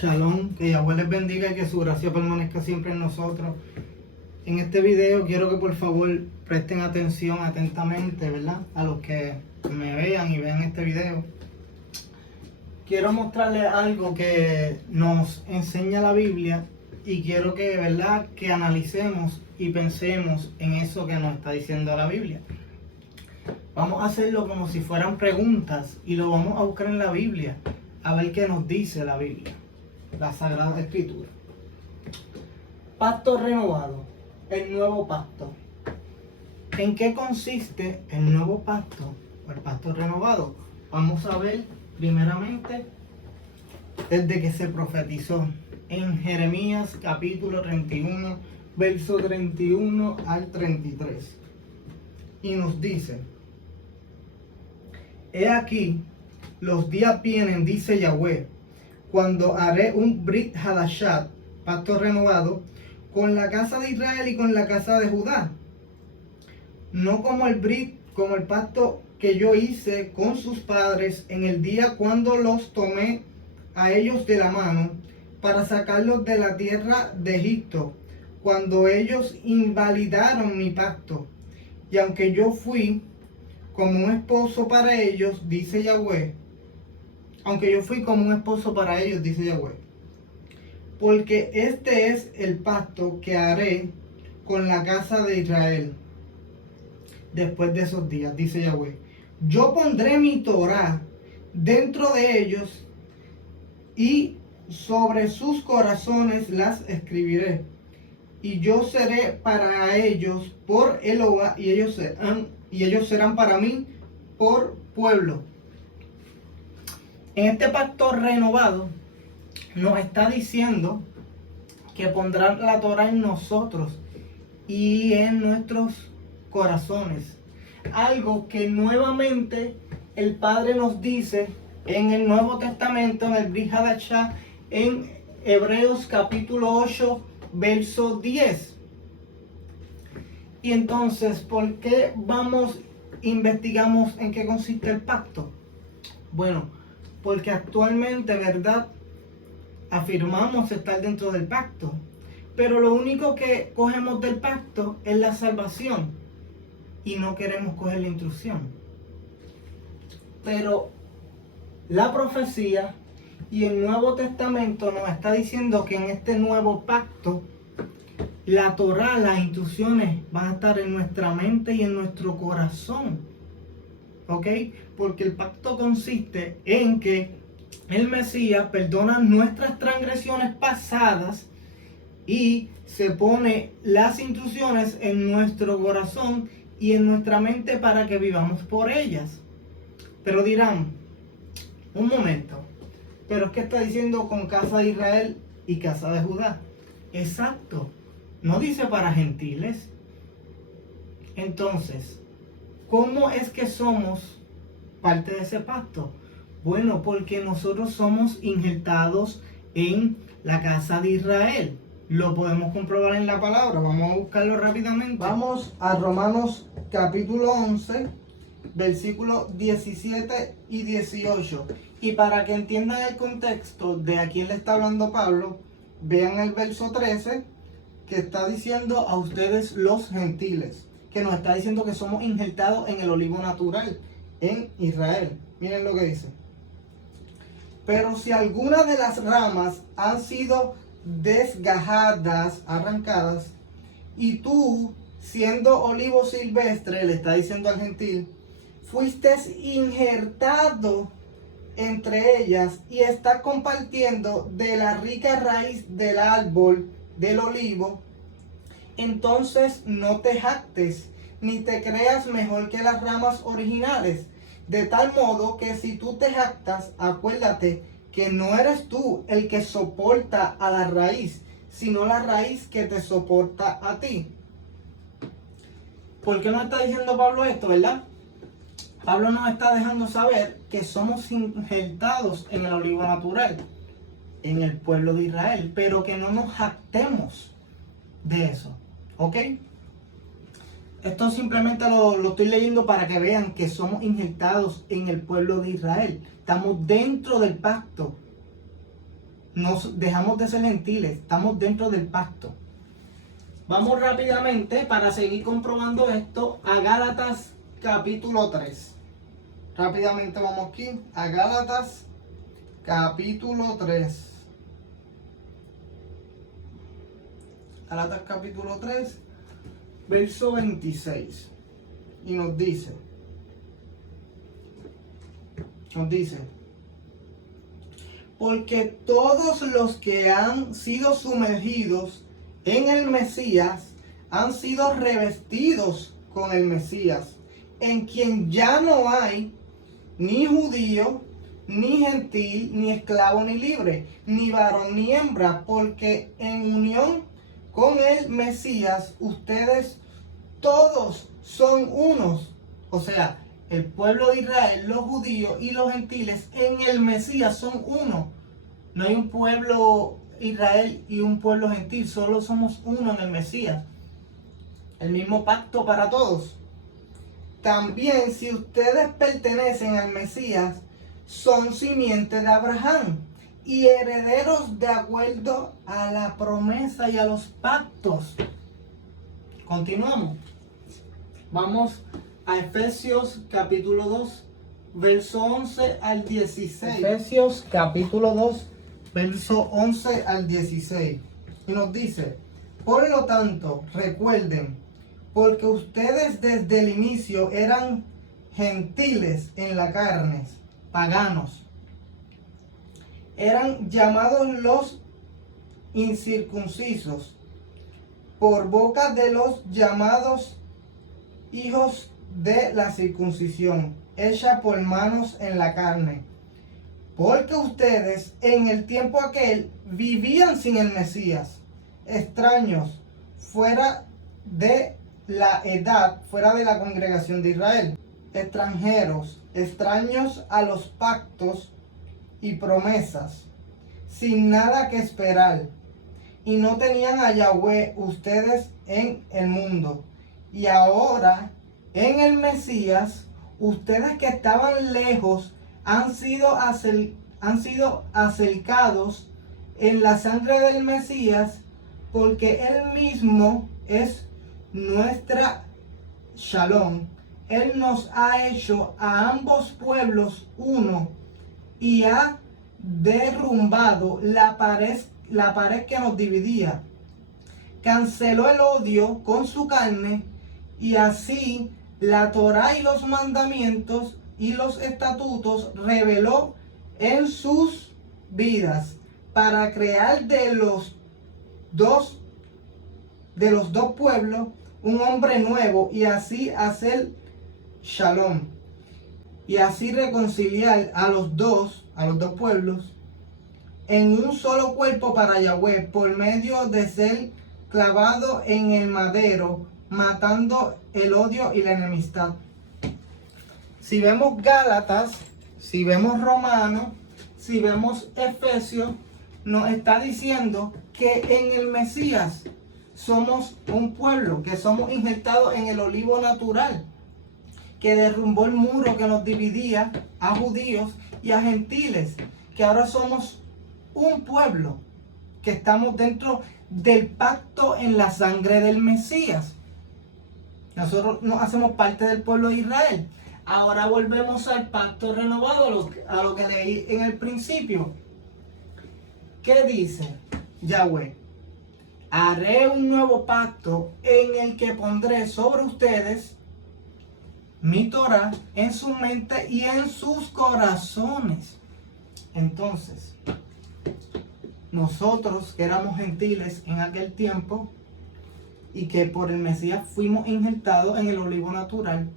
Shalom, que Yahweh les bendiga y que su gracia permanezca siempre en nosotros. En este video quiero que por favor presten atención atentamente, ¿verdad? A los que me vean y vean este video. Quiero mostrarles algo que nos enseña la Biblia y quiero que, ¿verdad?, que analicemos y pensemos en eso que nos está diciendo la Biblia. Vamos a hacerlo como si fueran preguntas y lo vamos a buscar en la Biblia, a ver qué nos dice la Biblia, la Sagrada Escritura. Pacto renovado, el nuevo pacto. ¿En qué consiste el nuevo pacto o el pacto renovado? Vamos a ver primeramente desde que se profetizó en Jeremías capítulo 31, verso 31 al 33. Y nos dice: He aquí, los días vienen, dice Yahweh, cuando haré un Brit Hadashat, pacto renovado, con la casa de Israel y con la casa de Judá. No como el Brit, como el pacto que yo hice con sus padres en el día cuando los tomé a ellos de la mano para sacarlos de la tierra de Egipto, cuando ellos invalidaron mi pacto. Y aunque yo fui como un esposo para ellos, dice Yahweh, aunque yo fui como un esposo para ellos, dice Yahweh, porque este es el pacto que haré con la casa de Israel después de esos días, dice Yahweh. Yo pondré mi Torah dentro de ellos y sobre sus corazones las escribiré. Y yo seré para ellos por Eloah y ellos serán para mí por pueblo. En este pacto renovado nos está diciendo que pondrá la Torah en nosotros y en nuestros corazones. Algo que nuevamente el Padre nos dice en el Nuevo Testamento, en el Brit Hadashat, en Hebreos capítulo 8, verso 10. Y entonces, ¿por qué investigamos en qué consiste el pacto? Bueno, porque actualmente, ¿verdad?, afirmamos estar dentro del pacto, pero lo único que cogemos del pacto es la salvación y no queremos coger la instrucción. Pero la profecía y el Nuevo Testamento nos está diciendo que en este nuevo pacto la Torah, las instrucciones van a estar en nuestra mente y en nuestro corazón. ¿Ok? Porque el pacto consiste en que el Mesías perdona nuestras transgresiones pasadas y se pone las instrucciones en nuestro corazón y en nuestra mente para que vivamos por ellas. Pero dirán, un momento, pero es que está diciendo con casa de Israel y casa de Judá. Exacto, no dice para gentiles. Entonces, ¿cómo es que somos parte de ese pacto? Bueno, porque nosotros somos injertados en la casa de Israel. Lo podemos comprobar en la palabra. Vamos a buscarlo rápidamente. Vamos a Romanos capítulo 11, versículos 17 y 18. Y para que entiendan el contexto de a quién le está hablando Pablo, vean el verso 13, que está diciendo a ustedes los gentiles, que nos está diciendo que somos injertados en el olivo natural, en Israel. Miren lo que dice. Pero si alguna de las ramas han sido desgajadas, arrancadas, y tú, siendo olivo silvestre, le está diciendo al gentil, fuiste injertado entre ellas y estás compartiendo de la rica raíz del árbol del olivo, entonces no te jactes, ni te creas mejor que las ramas originales. De tal modo que si tú te jactas, acuérdate que no eres tú el que soporta a la raíz, sino la raíz que te soporta a ti. ¿Por qué nos está diciendo Pablo esto, verdad? Pablo nos está dejando saber que somos injertados en el olivo natural, en el pueblo de Israel, pero que no nos jactemos de eso, ¿ok? Esto simplemente lo estoy leyendo para que vean que somos injertados en el pueblo de Israel. Estamos dentro del pacto. Nos dejamos de ser gentiles, estamos dentro del pacto. Vamos rápidamente para seguir comprobando esto a Gálatas capítulo 3. Rápidamente vamos aquí a Gálatas capítulo 3. Gálatas capítulo 3, verso 26. Y nos dice, porque todos los que han sido sumergidos en el Mesías han sido revestidos con el Mesías, en quien ya no hay ni judío, ni gentil, ni esclavo, ni libre, ni varón, ni hembra, porque en unión con el Mesías ustedes todos son unos. O sea, el pueblo de Israel, los judíos y los gentiles en el Mesías son uno. No hay un pueblo Israel y un pueblo gentil, solo somos uno en el Mesías. El mismo pacto para todos. También si ustedes pertenecen al Mesías, son simiente de Abraham y herederos de acuerdo a la promesa y a los pactos. Continuamos. Vamos a Efesios capítulo 2, verso 11 al 16. Efesios capítulo 2, verso 11 al 16. Y nos dice, por lo tanto, recuerden, porque ustedes desde el inicio eran gentiles en la carne, paganos. Eran llamados los incircuncisos por boca de los llamados hijos de la circuncisión, hecha por manos en la carne. Porque ustedes en el tiempo aquel vivían sin el Mesías, extraños, fuera de la edad, fuera de la congregación de Israel, extranjeros, extraños a los pactos y promesas, sin nada que esperar, y no tenían a Yahweh ustedes en el mundo. Y ahora, en el Mesías, ustedes que estaban lejos han sido acercados en la sangre del Mesías, porque Él mismo es nuestra Shalom. Él nos ha hecho a ambos pueblos uno y ha derrumbado la pared que nos dividía. Canceló el odio con su carne y así la Torá y los mandamientos y los estatutos reveló en sus vidas para crear de los dos pueblos un hombre nuevo y así hacer Shalom y así reconciliar a los dos pueblos en un solo cuerpo para Yahweh por medio de ser clavado en el madero, matando el odio y la enemistad. Si vemos Gálatas, si vemos Romanos, si vemos Efesios, nos está diciendo que en el Mesías somos un pueblo, que somos injertados en el olivo natural, que derrumbó el muro que nos dividía a judíos y a gentiles, que ahora somos un pueblo, que estamos dentro del pacto en la sangre del Mesías. Nosotros no hacemos parte del pueblo de Israel. Ahora volvemos al pacto renovado, a lo que leí en el principio. ¿Qué dice Yahweh? Haré un nuevo pacto en el que pondré sobre ustedes mi Torah en su mente y en sus corazones. Entonces, nosotros que éramos gentiles en aquel tiempo y que por el Mesías fuimos injertados en el olivo natural,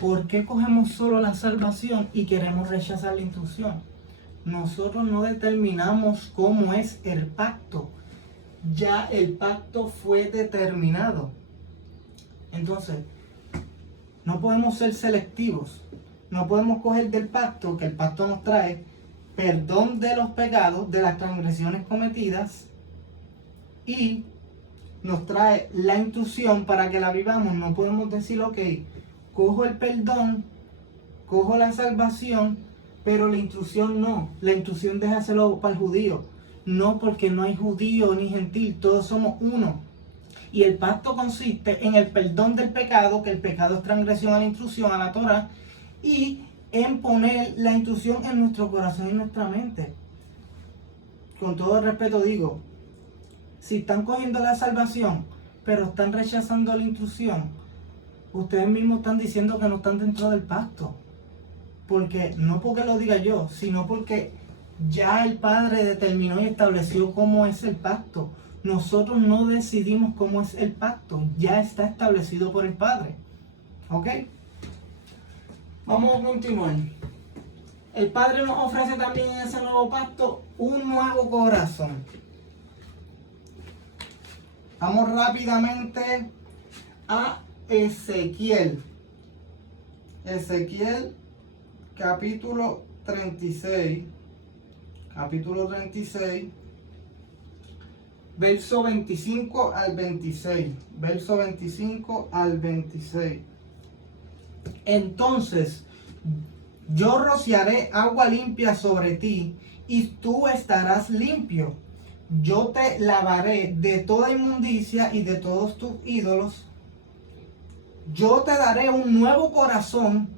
¿por qué cogemos solo la salvación y queremos rechazar la instrucción? Nosotros no determinamos cómo es el pacto. Ya el pacto fue determinado. Entonces, no podemos ser selectivos. No podemos coger del pacto, que el pacto nos trae perdón de los pecados, de las transgresiones cometidas, y nos trae la instrucción para que la vivamos. No podemos decir, ok, cojo el perdón, cojo la salvación, pero la instrucción no. La instrucción déjaselo para el judío, No, porque no hay judío ni gentil, todos somos uno. Y el pacto consiste en el perdón del pecado, que el pecado es transgresión a la instrucción, a la Torah, y en poner la instrucción en nuestro corazón y en nuestra mente. Con todo respeto digo, si están cogiendo la salvación, pero están rechazando la instrucción, ustedes mismos están diciendo que no están dentro del pacto. Porque, no porque lo diga yo, sino porque ya el Padre determinó y estableció cómo es el pacto. Nosotros no decidimos cómo es el pacto, ya está establecido por el Padre. ¿Ok? Vamos a continuar. El Padre nos ofrece también en ese nuevo pacto un nuevo corazón. Vamos rápidamente a Ezequiel. Ezequiel capítulo 36. Capítulo 36. Verso 25 al 26. Verso 25 al 26. Entonces yo rociaré agua limpia sobre ti y tú estarás limpio. Yo te lavaré de toda inmundicia y de todos tus ídolos. Yo te daré un nuevo corazón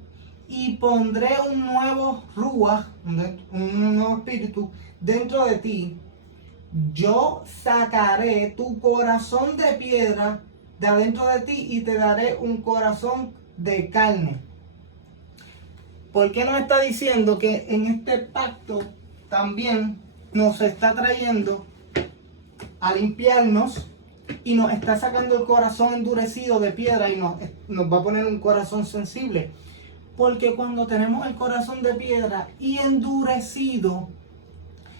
y pondré un nuevo ruach, un nuevo espíritu dentro de ti. Yo sacaré tu corazón de piedra de adentro de ti y te daré un corazón de carne. ¿Por qué nos está diciendo que en este pacto también nos está trayendo a limpiarnos y nos está sacando el corazón endurecido de piedra y nos va a poner un corazón sensible? Porque cuando tenemos el corazón de piedra y endurecido,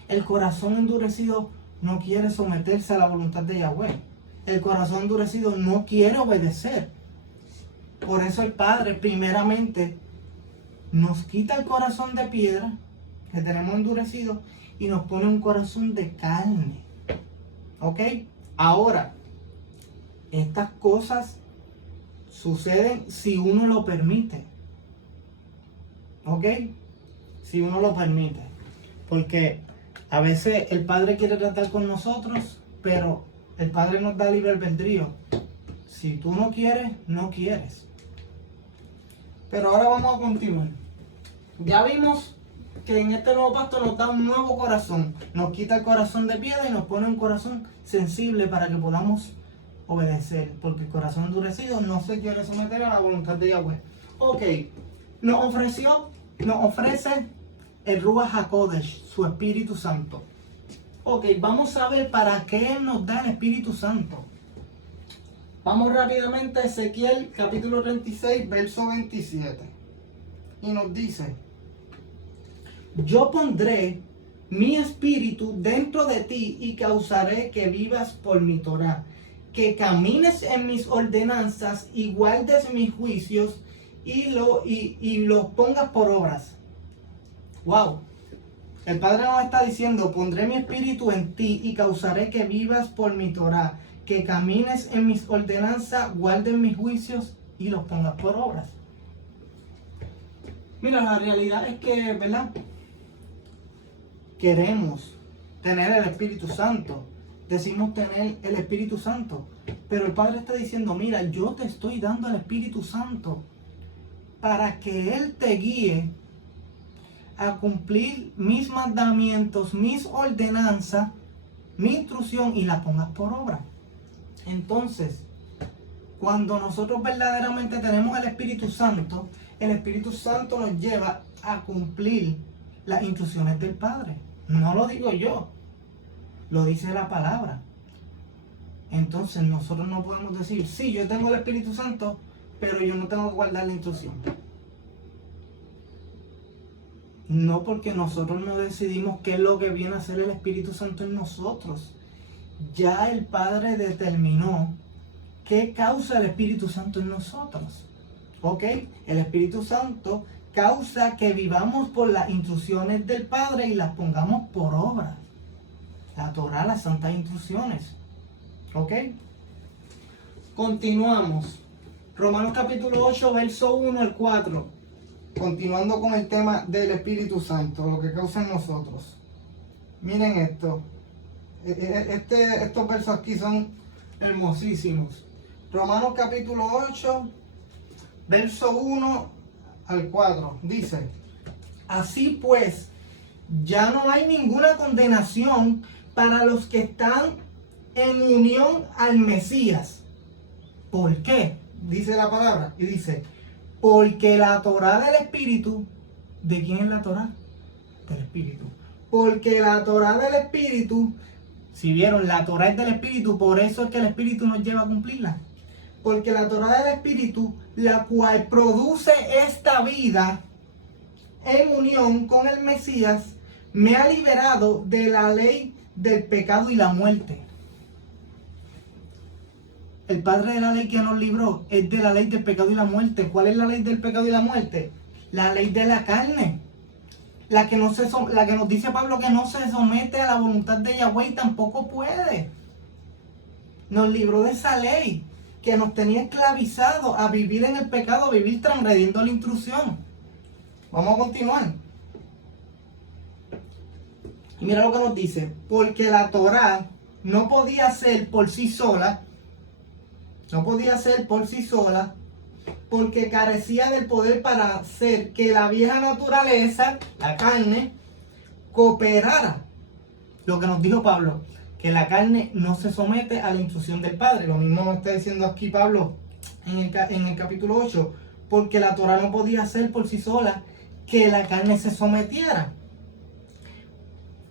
el corazón endurecido no quiere someterse a la voluntad de Yahweh. El corazón endurecido no quiere obedecer. Por eso el Padre primeramente nos quita el corazón de piedra que tenemos endurecido y nos pone un corazón de carne. ¿Ok? Ahora, estas cosas suceden si uno lo permite. ¿Ok? Si uno lo permite. Porque a veces el Padre quiere tratar con nosotros, pero el Padre nos da libre albedrío. Si tú no quieres, no quieres. Pero ahora vamos a continuar. Ya vimos que en este nuevo pacto nos da un nuevo corazón. Nos quita el corazón de piedra y nos pone un corazón sensible para que podamos obedecer. Porque el corazón endurecido no se quiere someter a la voluntad de Yahweh. Ok, nos ofrece el Ruach HaKodesh, su Espíritu Santo. Ok, vamos a ver para qué Él nos da el Espíritu Santo. Vamos rápidamente a Ezequiel capítulo 36, verso 27. Y nos dice: yo pondré mi espíritu dentro de ti y causaré que vivas por mi Torah, que camines en mis ordenanzas y guardes mis juicios y los pongas por obras. Wow. El Padre nos está diciendo: pondré mi espíritu en ti y causaré que vivas por mi Torah, que camines en mis ordenanzas, guardes mis juicios y los pongas por obras. Mira, la realidad es que, ¿verdad? Queremos tener el Espíritu Santo. Decimos tener el Espíritu Santo. Pero el Padre está diciendo: mira, yo te estoy dando el Espíritu Santo para que Él te guíe a cumplir mis mandamientos, mis ordenanzas, mi instrucción y la pongas por obra. Entonces, cuando nosotros verdaderamente tenemos el Espíritu Santo nos lleva a cumplir las instrucciones del Padre. No lo digo yo, lo dice la palabra. Entonces nosotros no podemos decir: sí, yo tengo el Espíritu Santo, pero yo no tengo que guardar la instrucción. No, porque nosotros no decidimos qué es lo que viene a hacer el Espíritu Santo en nosotros. Ya el Padre determinó qué causa el Espíritu Santo en nosotros. ¿Ok? El Espíritu Santo causa que vivamos por las instrucciones del Padre y las pongamos por obra. La Torah, las santas instrucciones. ¿Ok? Continuamos. Romanos capítulo 8, verso 1 al 4. Continuando con el tema del Espíritu Santo, lo que causa en nosotros. Miren esto. Estos versos aquí son hermosísimos. Romanos capítulo 8, verso 1 al 4. Dice: así pues, ya no hay ninguna condenación para los que están en unión al Mesías. ¿Por qué? Dice la palabra. Y dice: porque la Torá del Espíritu. ¿De quién es la Torá? Del Espíritu. Porque la Torá del Espíritu, si vieron, la Torá es del Espíritu, por eso es que el Espíritu nos lleva a cumplirla. Porque la Torá del Espíritu, la cual produce esta vida en unión con el Mesías, me ha liberado de la ley del pecado y la muerte. El padre de la ley que nos libró es de la ley del pecado y la muerte. ¿Cuál es la ley del pecado y la muerte? La ley de la carne. La que nos dice Pablo que no se somete a la voluntad de Yahweh y tampoco puede. Nos libró de esa ley que nos tenía esclavizados a vivir en el pecado, a vivir transgrediendo la instrucción. Vamos a continuar. Y mira lo que nos dice: porque la Torá no podía ser por sí sola, porque carecía del poder para hacer que la vieja naturaleza, la carne, cooperara. Lo que nos dijo Pablo, que la carne no se somete a la instrucción del Padre. Lo mismo nos está diciendo aquí Pablo en el capítulo 8, porque la Torá no podía hacer por sí sola que la carne se sometiera.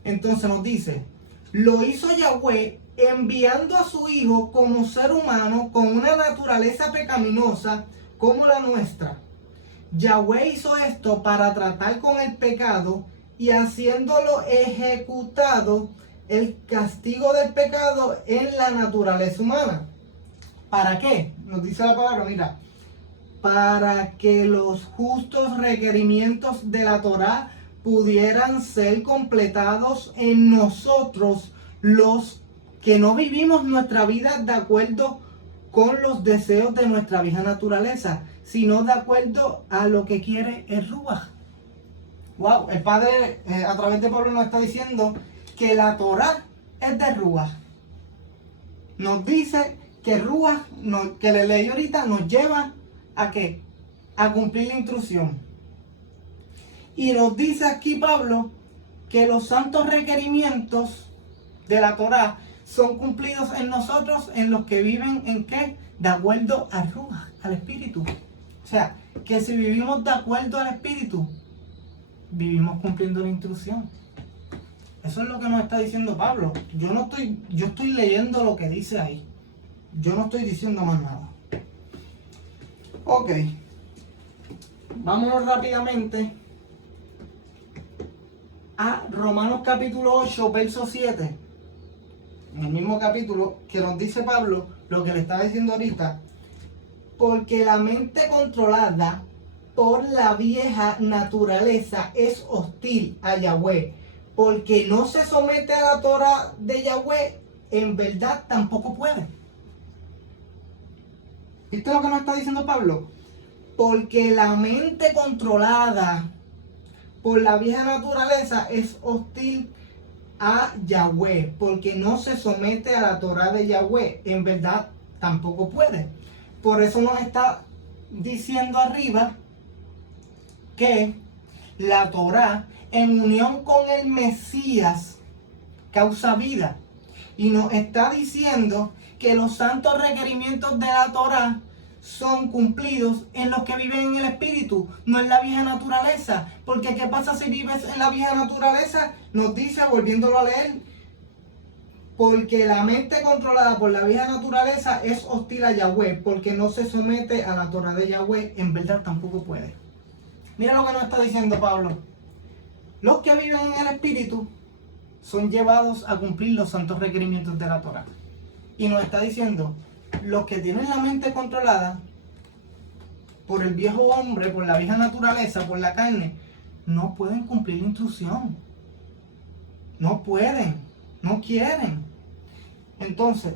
Entonces nos dice: lo hizo Yahweh enviando a su Hijo como ser humano con una naturaleza pecaminosa como la nuestra. Yahweh hizo esto para tratar con el pecado y haciéndolo ejecutado el castigo del pecado en la naturaleza humana. ¿Para qué? Nos dice la palabra, mira. Para que los justos requerimientos de la Torá pudieran ser completados en nosotros, los que no vivimos nuestra vida de acuerdo con los deseos de nuestra vieja naturaleza, sino de acuerdo a lo que quiere el Ruach. Wow, el Padre a través de Pablo nos está diciendo que la Torá es de Ruach. Nos dice que Ruach, que le leí ahorita, nos lleva ¿a qué? A cumplir la instrucción. Y nos dice aquí Pablo que los santos requerimientos de la Torá son cumplidos en nosotros, en los que viven en qué? De acuerdo al Ruach, al Espíritu. O sea, que si vivimos de acuerdo al Espíritu, vivimos cumpliendo la instrucción. Eso es lo que nos está diciendo Pablo. Yo estoy leyendo lo que dice ahí. Yo no estoy diciendo más nada. Ok. Vámonos rápidamente a Romanos capítulo 8, verso 7. En el mismo capítulo que nos dice Pablo lo que le estaba diciendo ahorita. Porque la mente controlada por la vieja naturaleza es hostil a Yahweh. Porque no se somete a la Torá de Yahweh, en verdad tampoco puede. ¿Viste lo que nos está diciendo Pablo? Porque la mente controlada por la vieja naturaleza es hostil a Yahweh, porque no se somete a la Torá de Yahweh, en verdad tampoco puede. Por eso nos está diciendo arriba que la Torá en unión con el Mesías causa vida, y nos está diciendo que los santos requerimientos de la Torá son cumplidos en los que viven en el Espíritu, no en la vieja naturaleza. Porque ¿qué pasa si vives en la vieja naturaleza? Nos dice, volviéndolo a leer, porque la mente controlada por la vieja naturaleza es hostil a Yahweh, porque no se somete a la Torá de Yahweh, en verdad tampoco puede. Mira lo que nos está diciendo Pablo. Los que viven en el Espíritu son llevados a cumplir los santos requerimientos de la Torá. Y nos está diciendo, los que tienen la mente controlada por el viejo hombre, por la vieja naturaleza, por la carne, no pueden cumplir la instrucción. No pueden, no quieren. Entonces,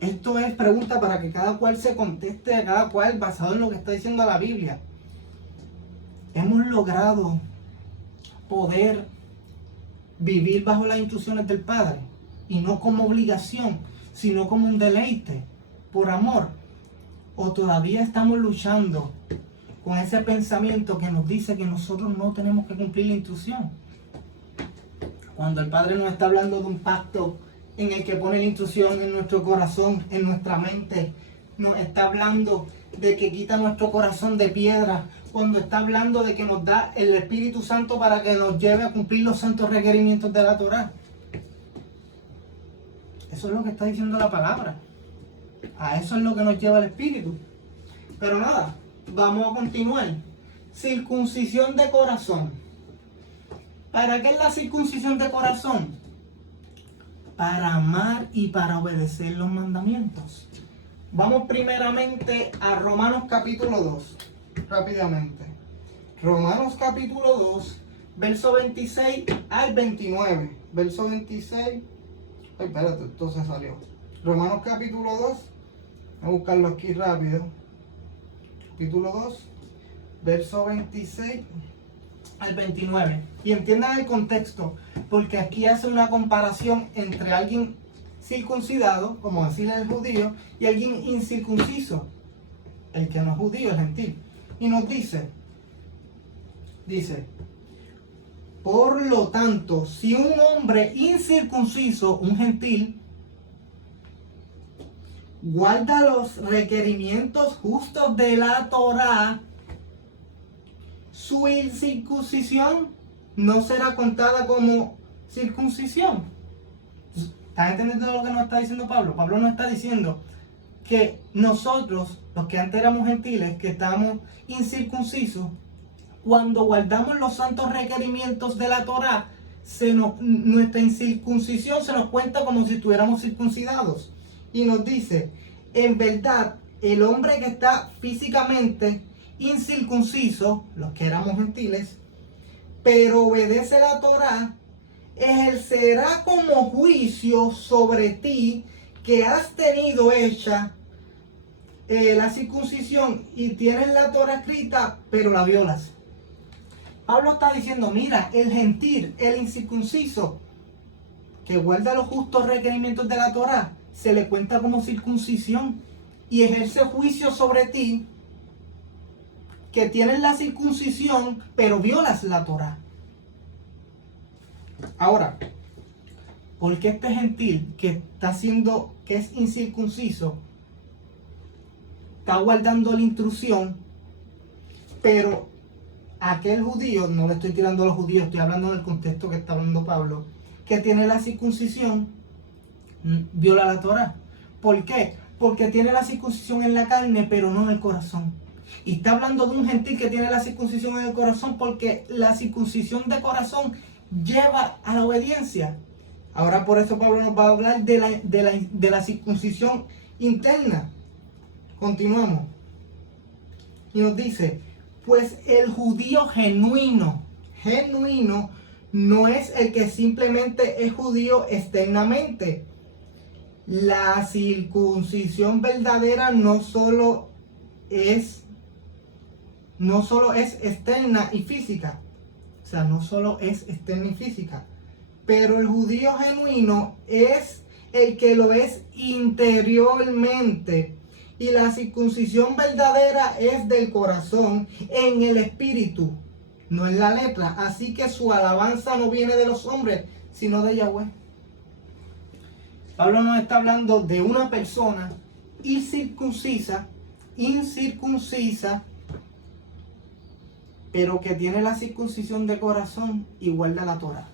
esto es pregunta para que cada cual se conteste a cada cual basado en lo que está diciendo la Biblia. Hemos logrado poder vivir bajo las instrucciones del Padre, y no como obligación, sino como un deleite, por amor? ¿O todavía estamos luchando con ese pensamiento que nos dice que nosotros no tenemos que cumplir la instrucción? Cuando el Padre nos está hablando de un pacto en el que pone la instrucción en nuestro corazón, en nuestra mente, nos está hablando de que quita nuestro corazón de piedra, cuando está hablando de que nos da el Espíritu Santo para que nos lleve a cumplir los santos requerimientos de la Torá. Eso es lo que está diciendo la palabra. A eso es lo que nos lleva el Espíritu. Pero nada, vamos a continuar. Circuncisión de corazón. ¿Para qué es la circuncisión de corazón? Para amar y para obedecer los mandamientos. Vamos primeramente a Romanos capítulo 2, rápidamente. Romanos capítulo 2, verso 26 al 29. Verso 26. Ay, espérate, esto se salió. Romanos capítulo 2. Voy a buscarlo aquí rápido. Capítulo 2, verso 26 al 29. Y entiendan el contexto, porque aquí hace una comparación entre alguien circuncidado, como decirle el judío, y alguien incircunciso, el que no es judío, el gentil. Y nos dice, por lo tanto, si un hombre incircunciso, un gentil, guarda los requerimientos justos de la Torá, su incircuncisión no será contada como circuncisión. ¿Estás entendiendo lo que nos está diciendo Pablo? Pablo nos está diciendo que nosotros, los que antes éramos gentiles, que estamos incircuncisos, cuando guardamos los santos requerimientos de la Torá, nuestra incircuncisión se nos cuenta como si estuviéramos circuncidados. Y nos dice, en verdad, el hombre que está físicamente incircunciso, los que éramos gentiles, pero obedece la Torá, ejercerá como juicio sobre ti que has tenido hecha la circuncisión y tienes la Torá escrita, pero la violas. Pablo está diciendo, mira, el gentil, el incircunciso, que guarda los justos requerimientos de la Torá, se le cuenta como circuncisión y ejerce juicio sobre ti que tienes la circuncisión, pero violas la Torá. Ahora, ¿por qué este gentil que es incircunciso, está guardando la instrucción, pero aquel judío, no le estoy tirando a los judíos, estoy hablando del contexto que está hablando Pablo, que tiene la circuncisión, viola la Torá? ¿Por qué? Porque tiene la circuncisión en la carne, pero no en el corazón. Y está hablando de un gentil que tiene la circuncisión en el corazón, porque la circuncisión de corazón lleva a la obediencia. Ahora por eso Pablo nos va a hablar de la circuncisión interna. Continuamos. Y nos dice, pues el judío genuino no es el que simplemente es judío externamente. La circuncisión verdadera no solo es externa y física. O sea, no solo es externa y física. Pero el judío genuino es el que lo es interiormente. Y la circuncisión verdadera es del corazón, en el espíritu, no en la letra. Así que su alabanza no viene de los hombres, sino de Yahweh. Pablo nos está hablando de una persona incircuncisa, pero que tiene la circuncisión de corazón y guarda la Torá.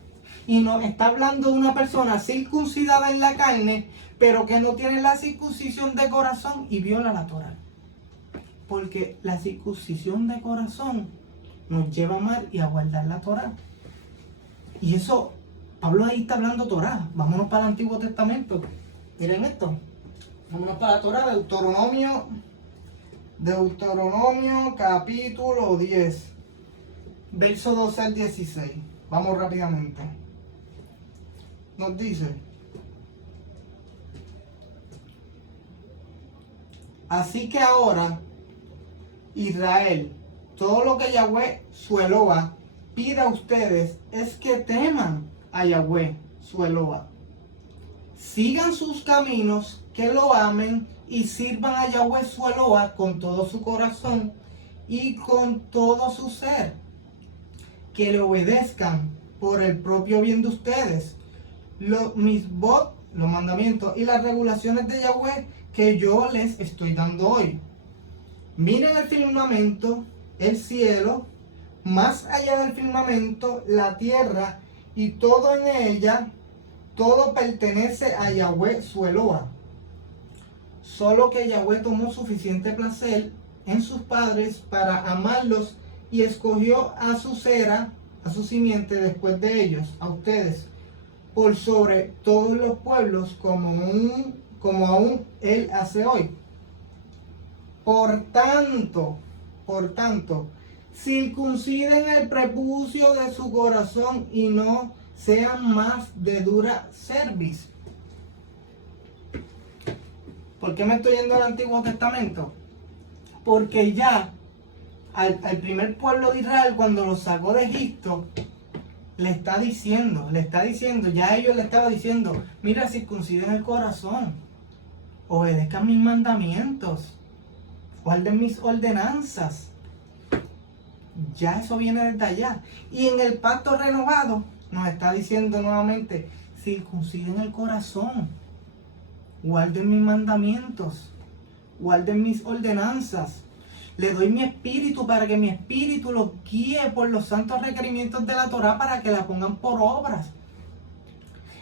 Y nos está hablando de una persona circuncidada en la carne, pero que no tiene la circuncisión de corazón y viola la Torá. Porque la circuncisión de corazón nos lleva a amar y a guardar la Torá. Y eso, Pablo ahí está hablando Torá. Vámonos para el Antiguo Testamento. Miren esto. Vámonos para la Torá, Deuteronomio capítulo 10. Verso 12 al 16. Vamos rápidamente. Nos dice: así que ahora, Israel, todo lo que Yahweh su Eloa pida a ustedes es que teman a Yahweh, su Eloa. Sigan sus caminos, que lo amen y sirvan a Yahweh, su Eloa, con todo su corazón y con todo su ser. Que le obedezcan por el propio bien de ustedes. Los mandamientos y las regulaciones de Yahweh que yo les estoy dando hoy. Miren el firmamento, el cielo, más allá del firmamento, la tierra y todo en ella, todo pertenece a Yahweh, su Eloa. Solo que Yahweh tomó suficiente placer en sus padres para amarlos y escogió a su cera, a su simiente después de ellos, a ustedes, por sobre todos los pueblos, como aún Él hace hoy. Por tanto, circunciden el prepucio de su corazón y no sean más de dura cerviz. ¿Por qué me estoy yendo al Antiguo Testamento? Porque ya al primer pueblo de Israel, cuando lo sacó de Egipto, le está diciendo, ya ellos le estaban diciendo, mira, circunciden el corazón, obedezcan mis mandamientos, guarden mis ordenanzas. Ya eso viene desde allá. Y en el pacto renovado nos está diciendo nuevamente, circunciden el corazón, guarden mis mandamientos, guarden mis ordenanzas. Le doy mi espíritu para que mi espíritu los guíe por los santos requerimientos de la Torá para que la pongan por obras.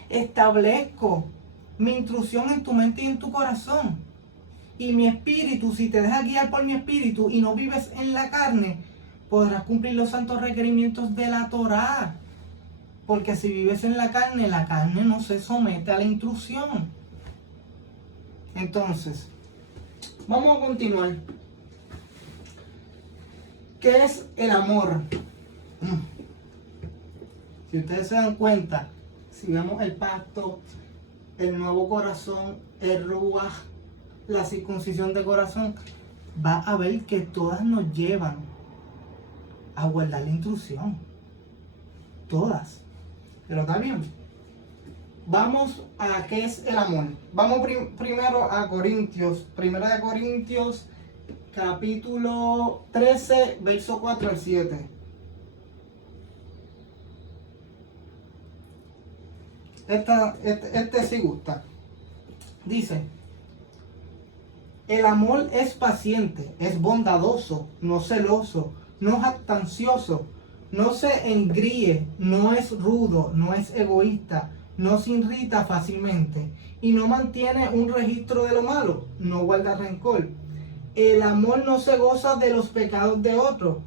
Establezco mi instrucción en tu mente y en tu corazón. Y mi espíritu, si te dejas guiar por mi espíritu y no vives en la carne, podrás cumplir los santos requerimientos de la Torá. Porque si vives en la carne no se somete a la instrucción. Entonces, vamos a continuar. ¿Qué es el amor? Si ustedes se dan cuenta, si vemos el pacto, el nuevo corazón, el ruaj, la circuncisión de corazón, va a ver que todas nos llevan a guardar la instrucción. Todas. Pero está bien. Vamos a qué es el amor. Vamos primero a Corintios. Primera de Corintios, capítulo 13, verso 4 al 7. Este sí gusta. Dice: el amor es paciente, es bondadoso, no celoso, no jactancioso, no se engríe, no es rudo, no es egoísta, no se irrita fácilmente y no mantiene un registro de lo malo, no guarda rencor. El amor no se goza de los pecados de otro,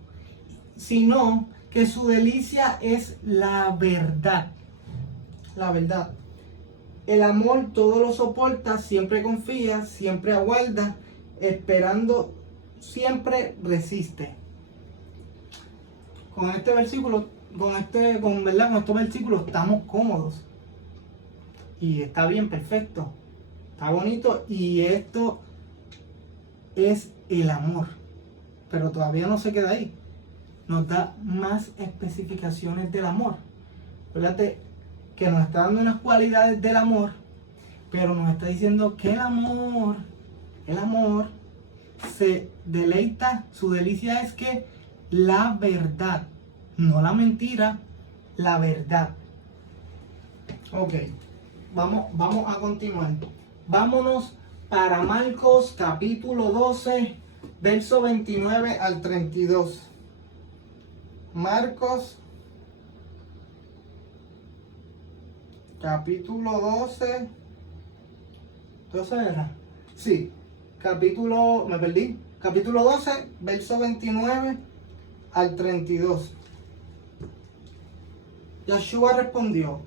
sino que su delicia es la verdad. La verdad. El amor todo lo soporta, siempre confía, siempre aguarda, esperando, siempre resiste. Con este versículo, con estos versículos estamos cómodos. Y está bien, perfecto. Está bonito. Y esto es el amor. Pero todavía no se queda ahí. Nos da más especificaciones del amor. Fíjate que nos está dando unas cualidades del amor, pero nos está diciendo que el amor se deleita, su delicia es que la verdad, no la mentira, la verdad. Ok, vamos a continuar. Vámonos para Marcos capítulo 12, verso 29 al 32. Marcos capítulo 12. ¿12 era? Sí. Capítulo 12, verso 29 al 32. Yeshua respondió,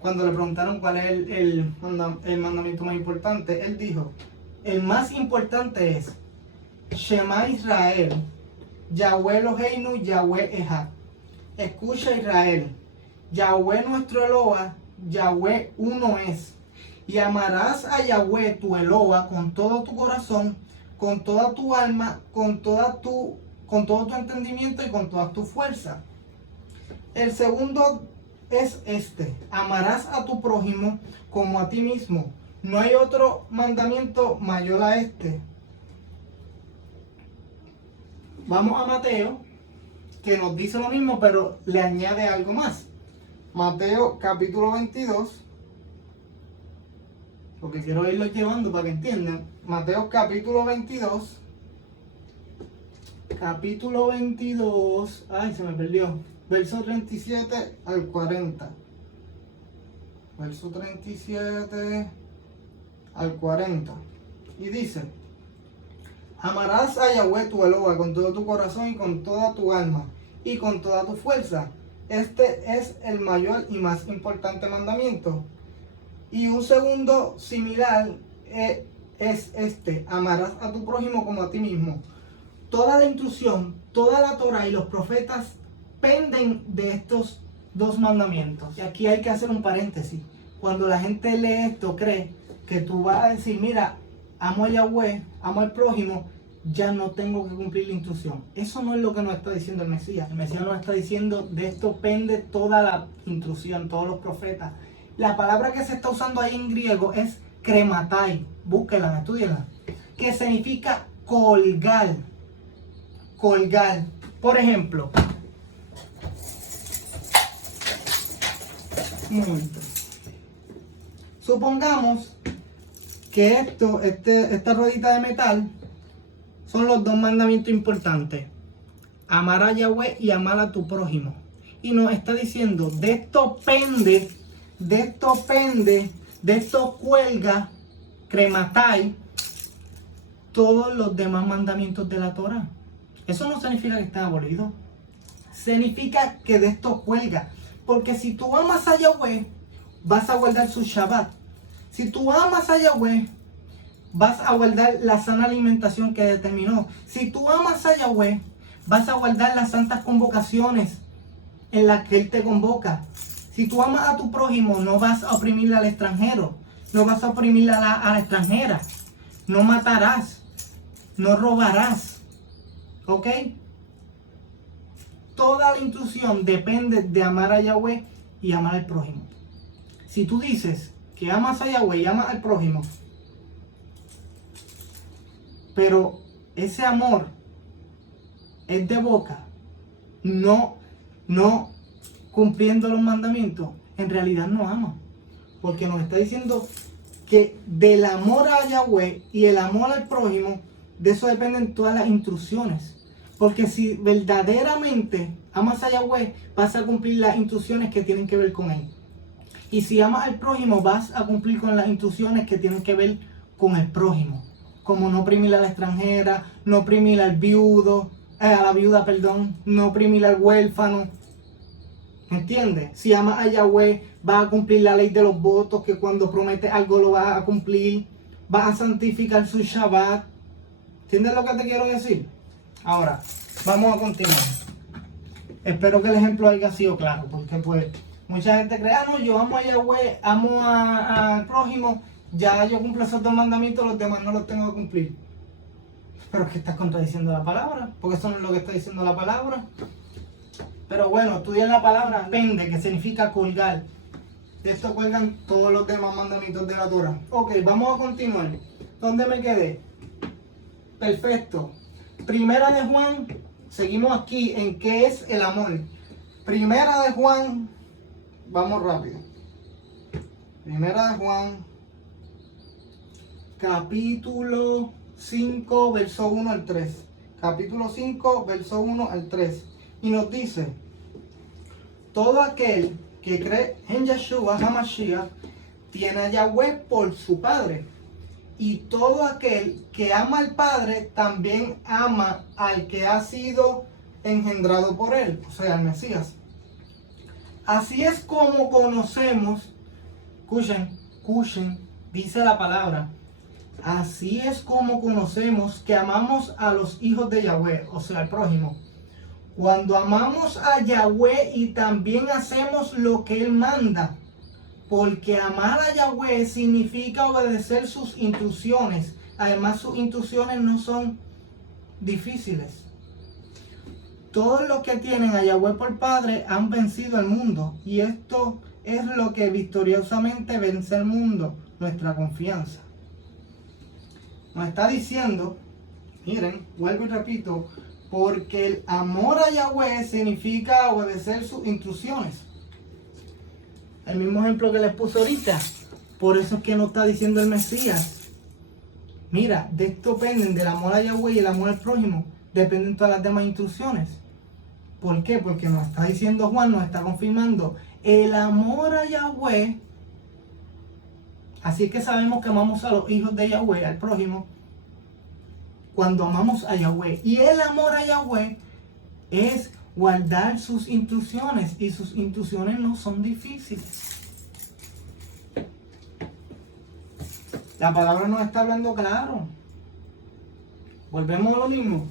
cuando le preguntaron cuál es el mandamiento más importante, él dijo, el más importante es, Shema Israel, Yahweh Eloheinu, Yahweh Echad. Escucha Israel, Yahweh nuestro Eloa, Yahweh uno es. Y amarás a Yahweh tu Eloa con todo tu corazón, con toda tu alma, con todo tu entendimiento y con toda tu fuerza. El segundo es este: amarás a tu prójimo como a ti mismo. No hay otro mandamiento mayor a este. Vamos a Mateo, que nos dice lo mismo, pero le añade algo más. Mateo capítulo 22, porque quiero irlo llevando para que entiendan. Mateo capítulo 22, ay, se me perdió, verso 37 al 40. Verso 37 al 40. Y dice: amarás a Yahweh tu Eloah con todo tu corazón y con toda tu alma y con toda tu fuerza. Este es el mayor y más importante mandamiento. Y un segundo similar es este: amarás a tu prójimo como a ti mismo. Toda la instrucción, toda la Torah y los profetas penden de estos dos mandamientos. Y aquí hay que hacer un paréntesis. Cuando la gente lee esto, cree que tú vas a decir: mira, amo a Yahweh, amo al prójimo, ya no tengo que cumplir la instrucción. Eso no es lo que nos está diciendo el Mesías. El Mesías nos está diciendo: de esto pende toda la instrucción, todos los profetas. La palabra que se está usando ahí en griego es krematai. Búsquenla, estudienla. Que significa colgar. Colgar. Por ejemplo, un momento. Supongamos que esta ruedita de metal son los dos mandamientos importantes: amar a Yahweh y amar a tu prójimo. Y nos está diciendo: de esto pende, de esto cuelga, krematai, todos los demás mandamientos de la Torah. Eso no significa que estén abolidos. Significa que de esto cuelga. Porque si tú amas a Yahweh, vas a guardar su Shabbat. Si tú amas a Yahweh, vas a guardar la sana alimentación que determinó. Si tú amas a Yahweh, vas a guardar las santas convocaciones en las que Él te convoca. Si tú amas a tu prójimo, no vas a oprimir al extranjero. No vas a oprimir a la extranjera. No matarás. No robarás. ¿Ok? Toda la instrucción depende de amar a Yahweh y amar al prójimo. Si tú dices que amas a Yahweh y amas al prójimo, pero ese amor es de boca, no cumpliendo los mandamientos, en realidad no ama. Porque nos está diciendo que del amor a Yahweh y el amor al prójimo, de eso dependen todas las instrucciones. Porque si verdaderamente amas a Yahweh, vas a cumplir las instrucciones que tienen que ver con Él. Y si amas al prójimo, vas a cumplir con las instrucciones que tienen que ver con el prójimo. Como no oprimir a la extranjera, no oprimir al viudo, a la viuda, perdón, no oprimir al huérfano. ¿Entiendes? Si amas a Yahweh, vas a cumplir la ley de los votos, que cuando prometes algo lo vas a cumplir. Vas a santificar su Shabbat. ¿Entiendes lo que te quiero decir? Ahora, vamos a continuar. Espero que el ejemplo haya sido claro, porque pues mucha gente cree: no, yo amo a Yahweh, amo al prójimo, ya yo cumplo esos dos mandamientos, los demás no los tengo que cumplir. Pero es que estás contradiciendo la palabra, porque eso no es lo que está diciendo la palabra. Pero bueno, estudien la palabra pende, que significa colgar. De esto cuelgan todos los demás mandamientos de la Torah. Ok, vamos a continuar. ¿Dónde me quedé? Perfecto. Primera de Juan, seguimos aquí en qué es el amor. Primera de Juan, vamos rápido. Primera de Juan, capítulo 5, verso 1 al 3. Capítulo 5, verso 1 al 3. Y nos dice: todo aquel que cree en Yeshua HaMashiach tiene a Yahweh por su Padre. Y todo aquel que ama al Padre también ama al que ha sido engendrado por Él, o sea, al Mesías. Así es como conocemos, escuchen, dice la palabra: así es como conocemos que amamos a los hijos de Yahweh, o sea, al prójimo, cuando amamos a Yahweh y también hacemos lo que Él manda. Porque amar a Yahweh significa obedecer sus instrucciones. Además, sus instrucciones no son difíciles. Todos los que tienen a Yahweh por Padre han vencido al mundo. Y esto es lo que victoriosamente vence al mundo, nuestra confianza. Nos está diciendo, miren, vuelvo y repito, porque el amor a Yahweh significa obedecer sus instrucciones. El mismo ejemplo que les puse ahorita. Por eso es que nos está diciendo el Mesías. Mira, de esto dependen del amor a Yahweh y el amor al prójimo. Dependen todas las demás instrucciones. ¿Por qué? Porque nos está diciendo Juan, nos está confirmando el amor a Yahweh. Así es que sabemos que amamos a los hijos de Yahweh, al prójimo, cuando amamos a Yahweh. Y el amor a Yahweh es guardar sus instrucciones. Y sus instrucciones no son difíciles. La palabra nos está hablando claro. Volvemos a lo mismo.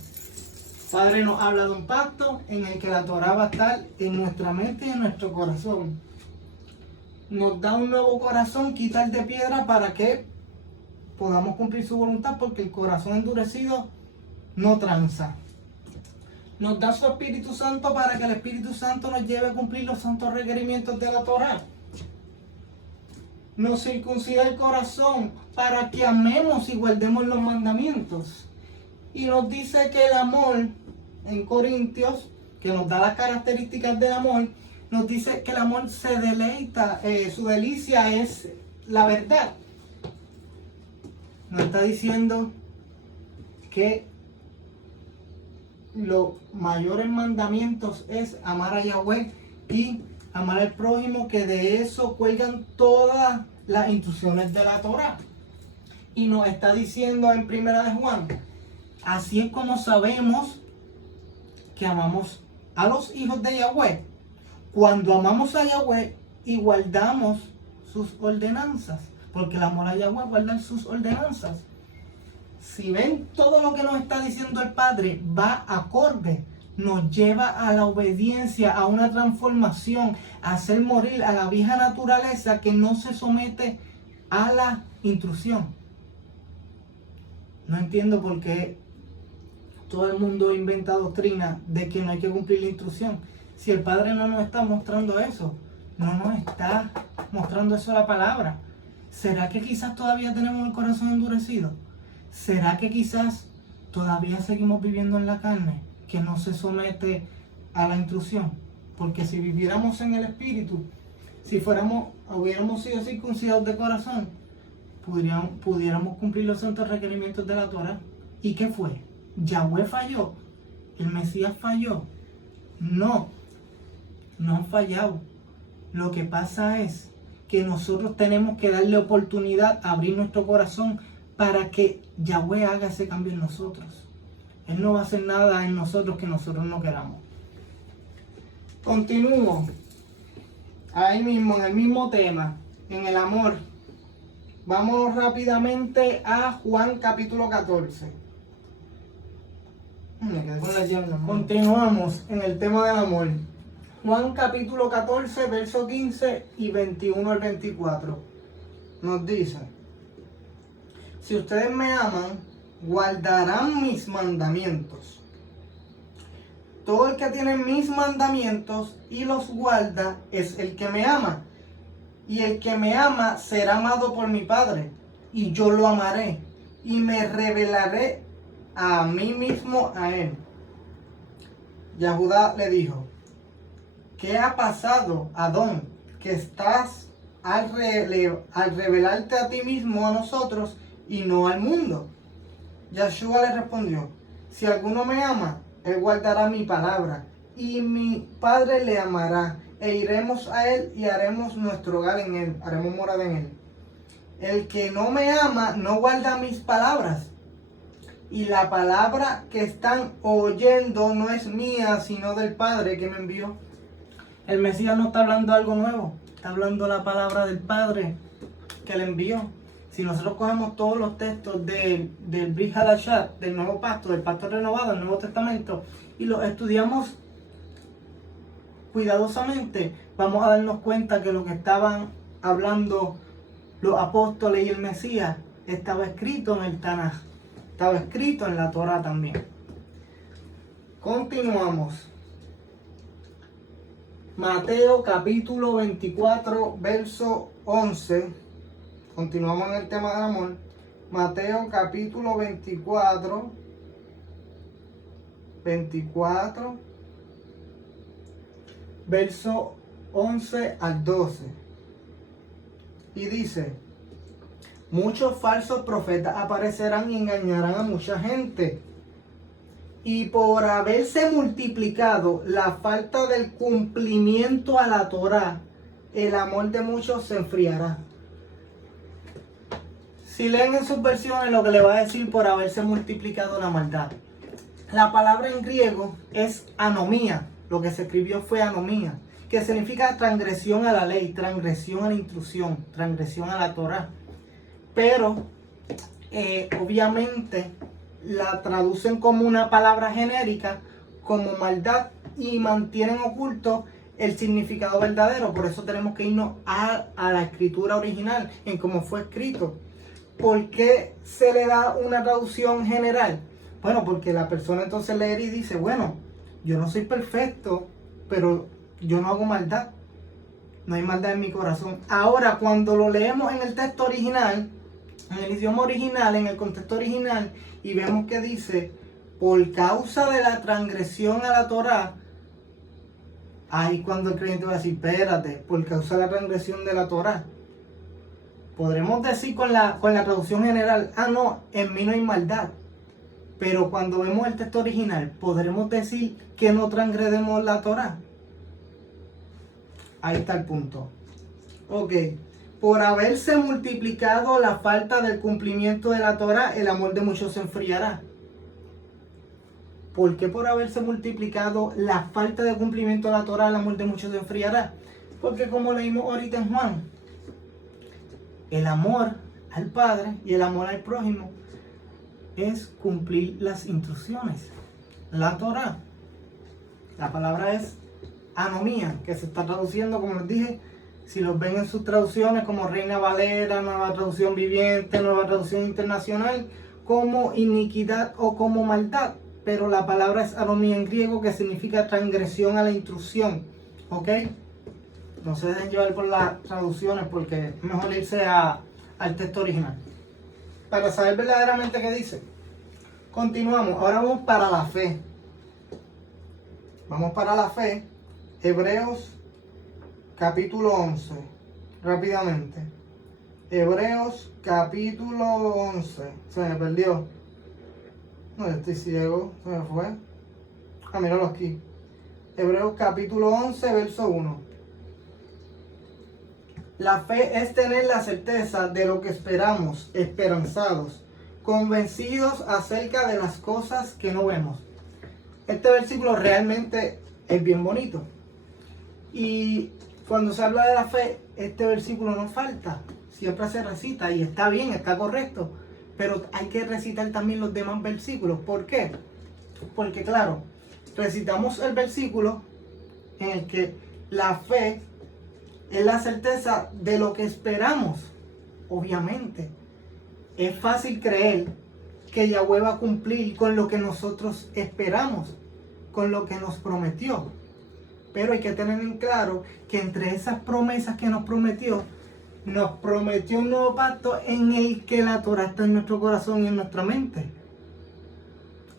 Padre nos habla de un pacto en el que la Torah va a estar en nuestra mente y en nuestro corazón. Nos da un nuevo corazón, quita el de piedra para que podamos cumplir su voluntad, porque el corazón endurecido no tranza. Nos da su Espíritu Santo para que el Espíritu Santo nos lleve a cumplir los santos requerimientos de la Torah. Nos circuncida el corazón para que amemos y guardemos los mandamientos. Y nos dice que el amor, en Corintios, que nos da las características del amor, nos dice que el amor se deleita, su delicia es la verdad. Nos está diciendo que los mayores mandamientos es amar a Yahweh y amar al prójimo, que de eso cuelgan todas las instrucciones de la Torah. Y nos está diciendo en Primera de Juan, así es como sabemos que amamos a los hijos de Yahweh, cuando amamos a Yahweh y guardamos sus ordenanzas, porque el amor a Yahweh es guardar sus ordenanzas. Si ven, todo lo que nos está diciendo el Padre va acorde, nos lleva a la obediencia, a una transformación, a hacer morir a la vieja naturaleza que no se somete a la instrucción. No entiendo por qué todo el mundo inventa doctrina de que no hay que cumplir la instrucción. Si el Padre no nos está mostrando eso, no nos está mostrando eso la palabra. ¿Será que quizás todavía tenemos el corazón endurecido? ¿Será que quizás todavía seguimos viviendo en la carne, que no se somete a la instrucción? Porque si viviéramos en el Espíritu, si hubiéramos sido circuncidados de corazón, pudiéramos cumplir los santos requerimientos de la Torah. ¿Y qué fue? ¿Yahweh falló? ¿El Mesías falló? No han fallado. Lo que pasa es que nosotros tenemos que darle oportunidad a abrir nuestro corazón para que Yahweh haga ese cambio en nosotros. Él no va a hacer nada en nosotros que nosotros no queramos. Continúo. Ahí mismo, en el mismo tema, en el amor. Vamos rápidamente a Juan capítulo 14. Me quedé con la llave. Continuamos en el tema del amor. Juan capítulo 14, verso 15 y 21 al 24. Nos dice: si ustedes me aman, guardarán mis mandamientos. Todo el que tiene mis mandamientos y los guarda es el que me ama. Y el que me ama será amado por mi Padre. Y yo lo amaré y me revelaré a mí mismo a él. Yahudá le dijo: ¿qué ha pasado, Adón, que estás al revelarte a ti mismo a nosotros y no al mundo? Yahshua le respondió: si alguno me ama, él guardará mi palabra, y mi Padre le amará, e iremos a él y haremos nuestro hogar en él, haremos morada en él. El que no me ama no guarda mis palabras, y la palabra que están oyendo no es mía, sino del Padre que me envió. El Mesías no está hablando algo nuevo, está hablando la palabra del Padre que le envió. Si nosotros cogemos todos los textos del Brit Hadashat, del Nuevo Pacto, del Pacto Renovado, del Nuevo Testamento, y los estudiamos cuidadosamente, vamos a darnos cuenta que lo que estaban hablando los apóstoles y el Mesías estaba escrito en el Tanaj, estaba escrito en la Torah también. Continuamos. Mateo capítulo 24, verso 11. Continuamos en el tema del amor. Mateo capítulo 24, verso 11 al 12. Y dice: muchos falsos profetas aparecerán y engañarán a mucha gente. Y por haberse multiplicado la falta del cumplimiento a la Torá, el amor de muchos se enfriará. Si leen en sus versiones lo que le va a decir por haberse multiplicado la maldad. La palabra en griego es anomía. Lo que se escribió fue anomía, que significa transgresión a la ley, transgresión a la instrucción, transgresión a la Torá. Pero obviamente la traducen como una palabra genérica, como maldad, y mantienen oculto el significado verdadero. Por eso tenemos que irnos a la escritura original, en cómo fue escrito. ¿Por qué se le da una traducción general? Bueno, porque la persona entonces lee y dice: bueno, yo no soy perfecto, pero yo no hago maldad. No hay maldad en mi corazón. Ahora, cuando lo leemos en el texto original, en el idioma original, en el contexto original, y vemos que dice: por causa de la transgresión a la Torá, ahí cuando el creyente va a decir: espérate, por causa de la transgresión de la Torá. Podremos decir con la traducción general: ah, no, en mí no hay maldad. Pero cuando vemos el texto original, ¿podremos decir que no transgredemos la Torá? Ahí está el punto. Ok. Por haberse multiplicado la falta del cumplimiento de la Torá, el amor de muchos se enfriará. ¿Por qué por haberse multiplicado la falta de cumplimiento de la Torá, el amor de muchos se enfriará? Porque como leímos ahorita en Juan, el amor al Padre y el amor al prójimo es cumplir las instrucciones. La Torá, la palabra es anomía, que se está traduciendo, como les dije, si los ven en sus traducciones como Reina Valera, Nueva Traducción Viviente, Nueva Traducción Internacional, como iniquidad o como maldad. Pero la palabra es anomía en griego, que significa transgresión a la instrucción. ¿Ok? No se dejen llevar por las traducciones, porque es mejor irse al texto original para saber verdaderamente qué dice. Continuamos. Ahora vamos para la fe. Vamos para la fe. Hebreos capítulo 11. Rápidamente. Hebreos capítulo 11. Se me perdió. No, yo estoy ciego. Se me fue. Ah, míralo aquí. Hebreos capítulo 11, verso 1. La fe es tener la certeza de lo que esperamos, esperanzados, convencidos acerca de las cosas que no vemos. Este versículo realmente es bien bonito. Y cuando se habla de la fe, este versículo no falta. Siempre se recita y está bien, está correcto. Pero hay que recitar también los demás versículos. ¿Por qué? Porque claro, recitamos el versículo en el que la fe es la certeza de lo que esperamos. Obviamente, es fácil creer que Yahweh va a cumplir con lo que nosotros esperamos, con lo que nos prometió. Pero hay que tener en claro que entre esas promesas que nos prometió un nuevo pacto en el que la Torah está en nuestro corazón y en nuestra mente.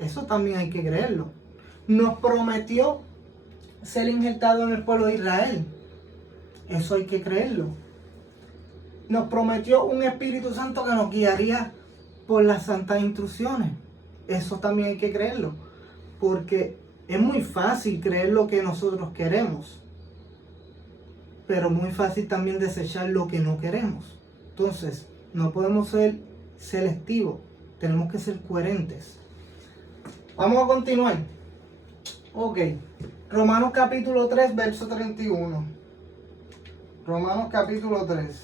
Eso también hay que creerlo. Nos prometió ser injertado en el pueblo de Israel. Eso hay que creerlo. Nos prometió un Espíritu Santo que nos guiaría por las santas instrucciones. Eso también hay que creerlo. Porque es muy fácil creer lo que nosotros queremos, pero muy fácil también desechar lo que no queremos. Entonces, no podemos ser selectivos. Tenemos que ser coherentes. Vamos a continuar. Ok. Romanos capítulo 3, verso 31. Romanos capítulo 3,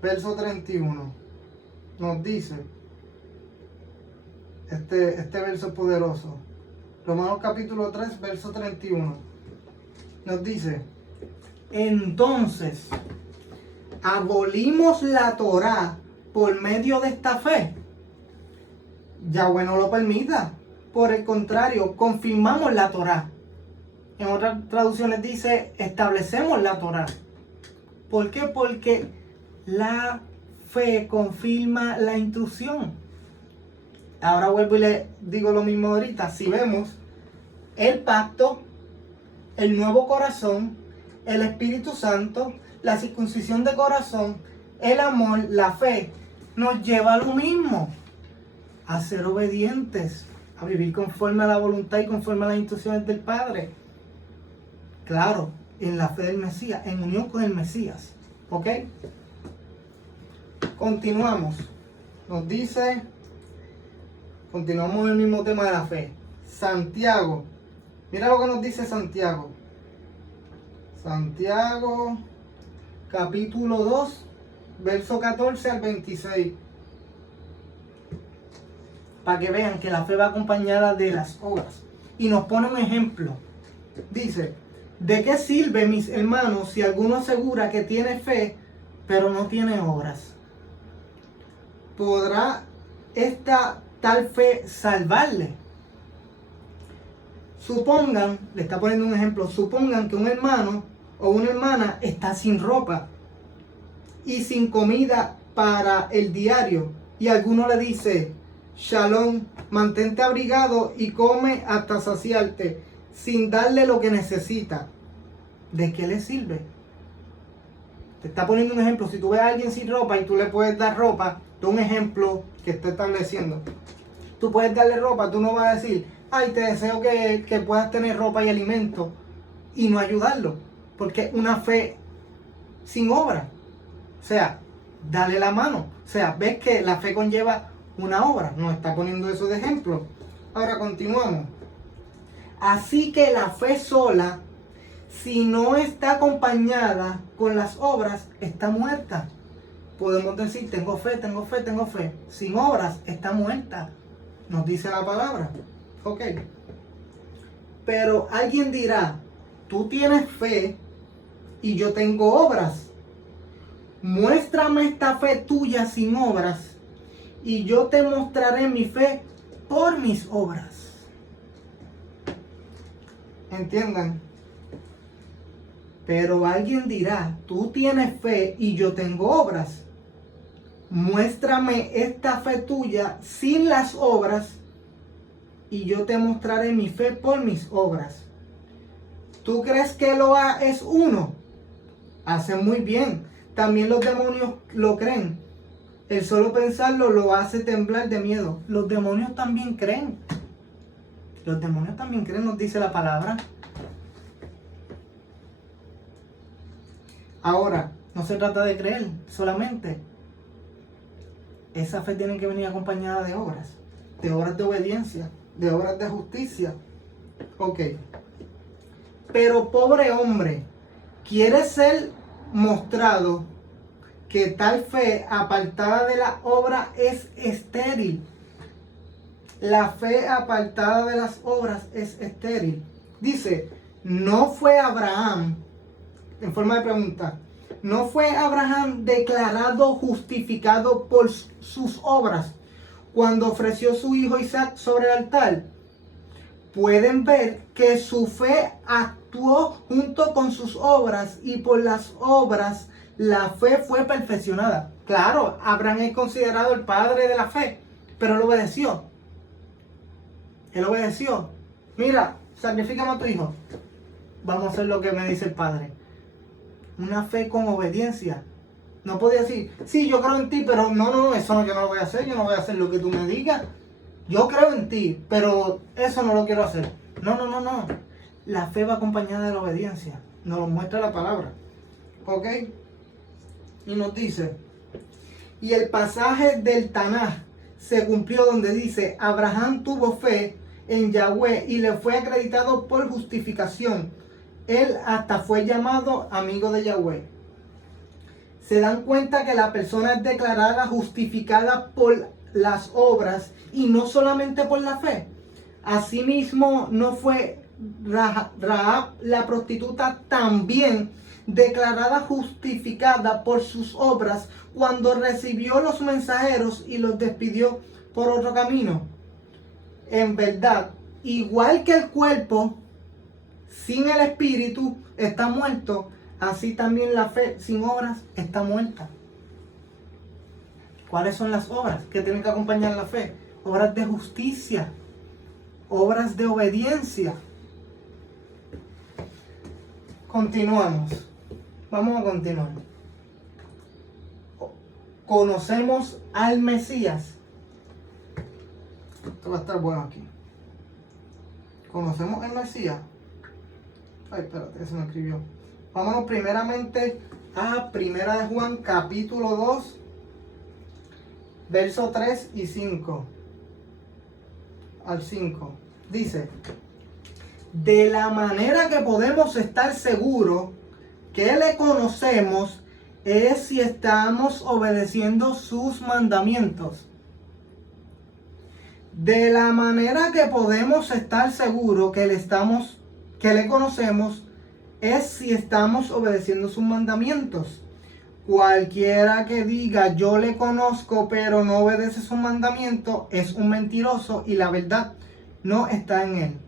verso 31, nos dice, este verso es poderoso. Romanos capítulo 3, verso 31, nos dice: entonces, abolimos la Torá por medio de esta fe. Yahweh no lo permita, por el contrario, confirmamos la Torá. En otras traducciones dice, establecemos la Torá. ¿Por qué? Porque la fe confirma la instrucción. Ahora vuelvo y le digo lo mismo ahorita. Si vemos el pacto, el nuevo corazón, el Espíritu Santo, la circuncisión de corazón, el amor, la fe, nos lleva a lo mismo, a ser obedientes, a vivir conforme a la voluntad y conforme a las instrucciones del Padre. Claro, en la fe del Mesías, en unión con el Mesías. ¿Ok? Continuamos. Nos dice, continuamos en el mismo tema de la fe. Santiago. Mira lo que nos dice Santiago. Santiago, capítulo 2, verso 14 al 26. Para que vean que la fe va acompañada de las obras. Y nos pone un ejemplo. Dice, ¿de qué sirve, mis hermanos, si alguno asegura que tiene fe, pero no tiene obras? ¿Podrá esta tal fe salvarle? Supongan, le está poniendo un ejemplo, supongan que un hermano o una hermana está sin ropa y sin comida para el diario, y alguno le dice, Shalom, mantente abrigado y come hasta saciarte, sin darle lo que necesita. ¿De qué le sirve? Te está poniendo un ejemplo. Si tú ves a alguien sin ropa y tú le puedes dar ropa, es un ejemplo que está estableciendo. Tú puedes darle ropa, tú no vas a decir, ay, te deseo que puedas tener ropa y alimento, y no ayudarlo, porque es una fe sin obra. O sea, dale la mano. O sea, ves que la fe conlleva una obra. Nos está poniendo eso de ejemplo. Ahora continuamos. Así que la fe sola, si no está acompañada con las obras, está muerta. Podemos decir, tengo fe, tengo fe, tengo fe. Sin obras, está muerta. Nos dice la palabra. Ok. Pero alguien dirá, tú tienes fe y yo tengo obras. Muéstrame esta fe tuya sin obras y yo te mostraré mi fe por mis obras. ¿Entiendan? Pero alguien dirá, tú tienes fe y yo tengo obras. Muéstrame esta fe tuya sin las obras y yo te mostraré mi fe por mis obras. ¿Tú crees que Eloá es uno? Hace muy bien. También los demonios lo creen. El solo pensarlo lo hace temblar de miedo. Los demonios también creen. Los demonios también creen, nos dice la palabra. Ahora, no se trata de creer solamente. Esa fe tiene que venir acompañada de obras de obediencia, de obras de justicia. Ok. Pero pobre hombre, quiere ser mostrado que tal fe apartada de la obra es estéril. La fe apartada de las obras es estéril. Dice, no fue Abraham, en forma de pregunta, no fue Abraham declarado justificado por sus obras cuando ofreció su hijo Isaac sobre el altar. Pueden ver que su fe actuó junto con sus obras y por las obras la fe fue perfeccionada. Claro, Abraham es considerado el padre de la fe, pero él obedeció. Él obedeció. Mira, sacrifícame a tu hijo. Vamos a hacer lo que me dice el padre. Una fe con obediencia. No podía decir, sí, yo creo en ti, pero no, eso no, yo no lo voy a hacer. Yo no voy a hacer lo que tú me digas. Yo creo en ti, pero eso no lo quiero hacer. No. La fe va acompañada de la obediencia. Nos lo muestra la palabra. ¿Ok? Y nos dice, y el pasaje del Tanaj se cumplió donde dice, Abraham tuvo fe en Yahweh y le fue acreditado por justificación. Él hasta fue llamado amigo de Yahweh. Se dan cuenta que la persona es declarada justificada por las obras y no solamente por la fe. Asimismo, no fue Rahab la prostituta también declarada justificada por sus obras cuando recibió los mensajeros y los despidió por otro camino. en verdad, igual que el cuerpo sin el espíritu está muerto, así también la fe sin obras está muerta. ¿Cuáles son las obras que tienen que acompañar la fe? Obras de justicia, obras de obediencia. Continuamos. Vamos a continuar. Conocemos al Mesías. Esto va a estar bueno aquí. ¿Conocemos al Mesías? Ay, espérate, eso me escribió. Vámonos primeramente a Primera de Juan, capítulo 2, versos 3 y 5. Al 5. Dice: de la manera que podemos estar seguros que le conocemos es si estamos obedeciendo sus mandamientos. De la manera que podemos estar seguros que le conocemos es si estamos obedeciendo sus mandamientos. Cualquiera que diga yo le conozco pero no obedece sus mandamientos es un mentiroso y la verdad no está en él.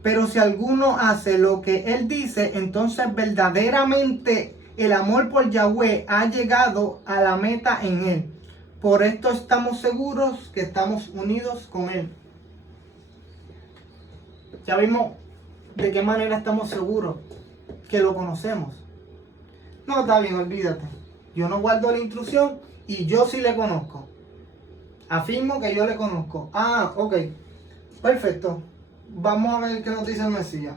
Pero si alguno hace lo que él dice, entonces verdaderamente el amor por Yahweh ha llegado a la meta en él. Por esto estamos seguros que estamos unidos con él. Ya vimos de qué manera estamos seguros que lo conocemos. No, está bien, olvídate. Yo no guardo la instrucción y yo sí le conozco. Afirmo que yo le conozco. Ah, ok. Perfecto. Vamos a ver qué nos dice el Mesías.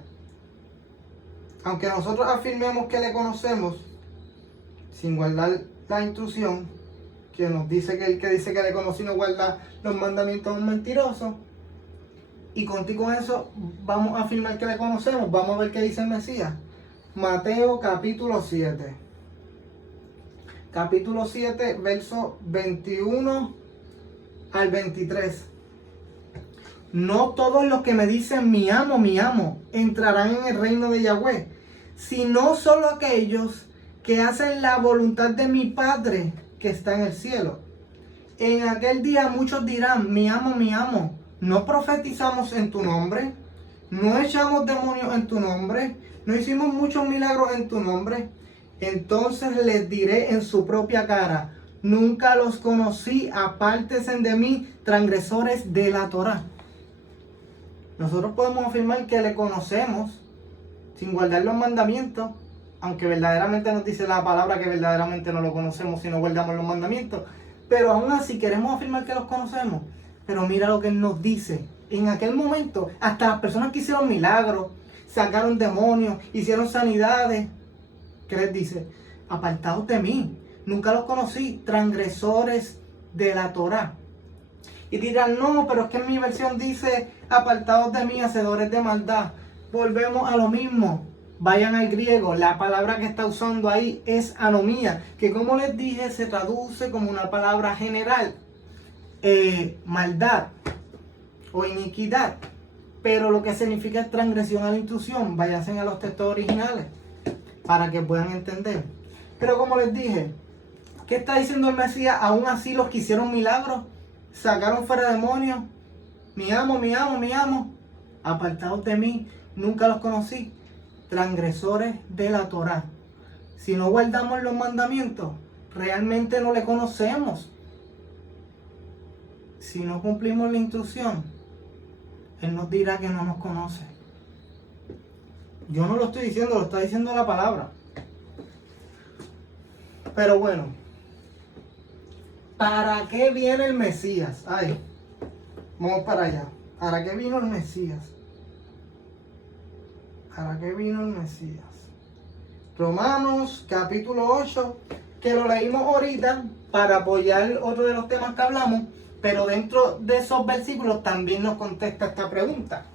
Aunque nosotros afirmemos que le conocemos, sin guardar la instrucción, que nos dice que el que dice que le conoce y no guarda los mandamientos es un mentiroso, y contigo con eso vamos a afirmar que le conocemos. Vamos a ver qué dice el Mesías. Mateo capítulo 7. Capítulo 7, versos 21 al 23. No todos los que me dicen mi amo, entrarán en el reino de Yahweh, sino solo aquellos que hacen la voluntad de mi Padre que está en el cielo. En aquel día muchos dirán, mi amo, ¿no profetizamos en tu nombre? ¿No echamos demonios en tu nombre? ¿No hicimos muchos milagros en tu nombre? Entonces les diré en su propia cara, nunca los conocí, apártense de mí, transgresores de la Torá. Nosotros podemos afirmar que le conocemos sin guardar los mandamientos, aunque verdaderamente nos dice la palabra que verdaderamente no lo conocemos si no guardamos los mandamientos. Pero aún así queremos afirmar que los conocemos. Pero mira lo que Él nos dice. En aquel momento, hasta las personas que hicieron milagros, sacaron demonios, hicieron sanidades, ¿qué les dice? Apartados de mí, nunca los conocí, transgresores de la Torá. Y dirán, no, pero es que en mi versión dice, apartados de mí, hacedores de maldad. Volvemos a lo mismo. Vayan al griego, la palabra que está usando ahí es anomía, que como les dije se traduce como una palabra general, maldad o iniquidad, pero lo que significa es transgresión a la instrucción. Váyanse a los textos originales para que puedan entender. Pero como les dije, ¿qué está diciendo el Mesías? Aún así los que hicieron milagros, sacaron fuera demonios, mi amo, apartados de mí, nunca los conocí, transgresores de la Torá. Si no guardamos los mandamientos, realmente no le conocemos. Si no cumplimos la instrucción, Él nos dirá que no nos conoce. Yo no lo estoy diciendo, lo está diciendo la palabra. Pero bueno, ¿para qué viene el Mesías? Ay, vamos para allá. ¿Para qué vino el Mesías? ¿Para qué vino el Mesías? Romanos capítulo 8, que lo leímos ahorita para apoyar otro de los temas que hablamos, pero dentro de esos versículos también nos contesta esta pregunta.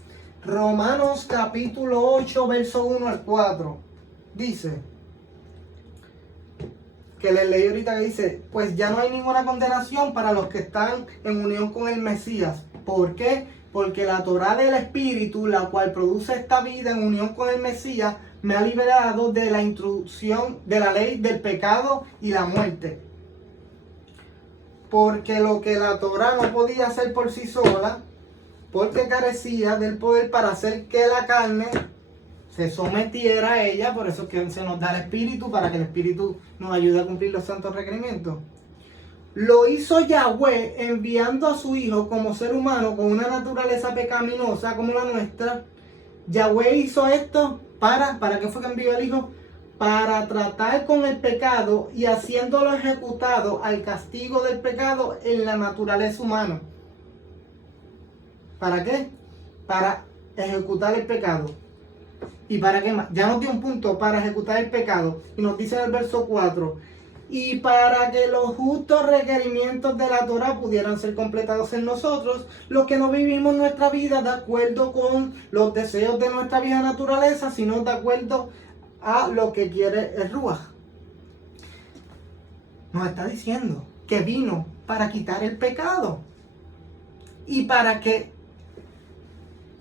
Romanos capítulo 8, verso 1 al 4, dice, que les leí ahorita, que dice, pues ya no hay ninguna condenación para los que están en unión con el Mesías. ¿Por qué? Porque la Torá del Espíritu, la cual produce esta vida en unión con el Mesías, me ha liberado de la instrucción de la ley del pecado y la muerte. Porque lo que la Torá no podía hacer por sí sola, porque carecía del poder para hacer que la carne se sometiera a ella. Por eso es que se nos da el Espíritu, para que el Espíritu nos ayude a cumplir los santos requerimientos. Lo hizo Yahweh enviando a su Hijo como ser humano con una naturaleza pecaminosa como la nuestra. Yahweh hizo esto ¿para qué fue que envió al Hijo? Para tratar con el pecado y haciéndolo ejecutado al castigo del pecado en la naturaleza humana. ¿Para qué? Para ejecutar el pecado. ¿Y para qué más? Ya nos dio un punto, para ejecutar el pecado. Y nos dice en el verso 4, y para que los justos requerimientos de la Torah pudieran ser completados en nosotros, los que no vivimos nuestra vida de acuerdo con los deseos de nuestra vieja naturaleza, sino de acuerdo a lo que quiere el Ruach. Nos está diciendo que vino para quitar el pecado y para que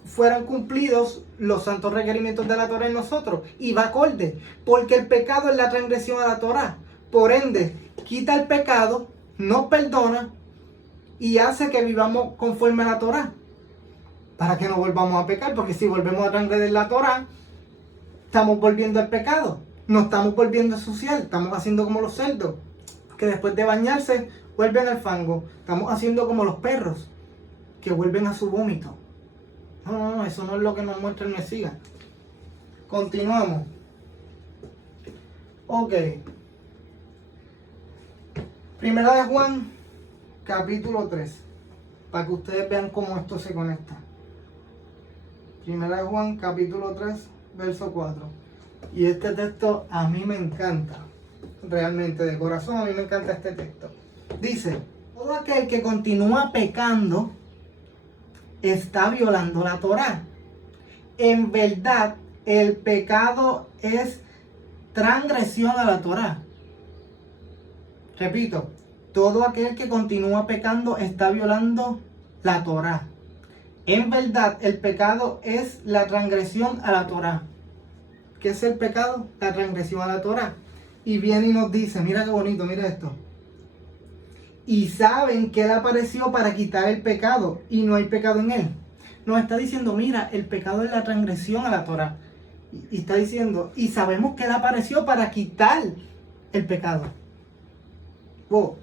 fueran cumplidos los santos requerimientos de la Torah en nosotros. Y va acorde, porque el pecado es la transgresión a la Torah. Por ende, quita el pecado, nos perdona y hace que vivamos conforme a la Torah, para que no volvamos a pecar, porque si volvemos a transgredir la Torah, estamos volviendo al pecado, no estamos volviendo a ensuciar, estamos haciendo como los cerdos, que después de bañarse vuelven al fango. Estamos haciendo como los perros, que vuelven a su vómito. No, eso no es lo que nos muestra el Mesías. Continuamos. Ok. Primera de Juan, capítulo 3, para que ustedes vean cómo esto se conecta. Primera de Juan, capítulo 3, verso 4. Y este texto a mí me encanta, realmente de corazón a mí me encanta este texto. Dice, todo aquel que continúa pecando está violando la Torá. En verdad, el pecado es transgresión a la Torá. Repito, todo aquel que continúa pecando está violando la Torá. En verdad, el pecado es la transgresión a la Torá. ¿Qué es el pecado? La transgresión a la Torá. Y viene y nos dice, mira qué bonito, mira esto. Y saben que Él apareció para quitar el pecado y no hay pecado en Él. Nos está diciendo, mira, el pecado es la transgresión a la Torá. Y está diciendo, y sabemos que Él apareció para quitar el pecado. Wow.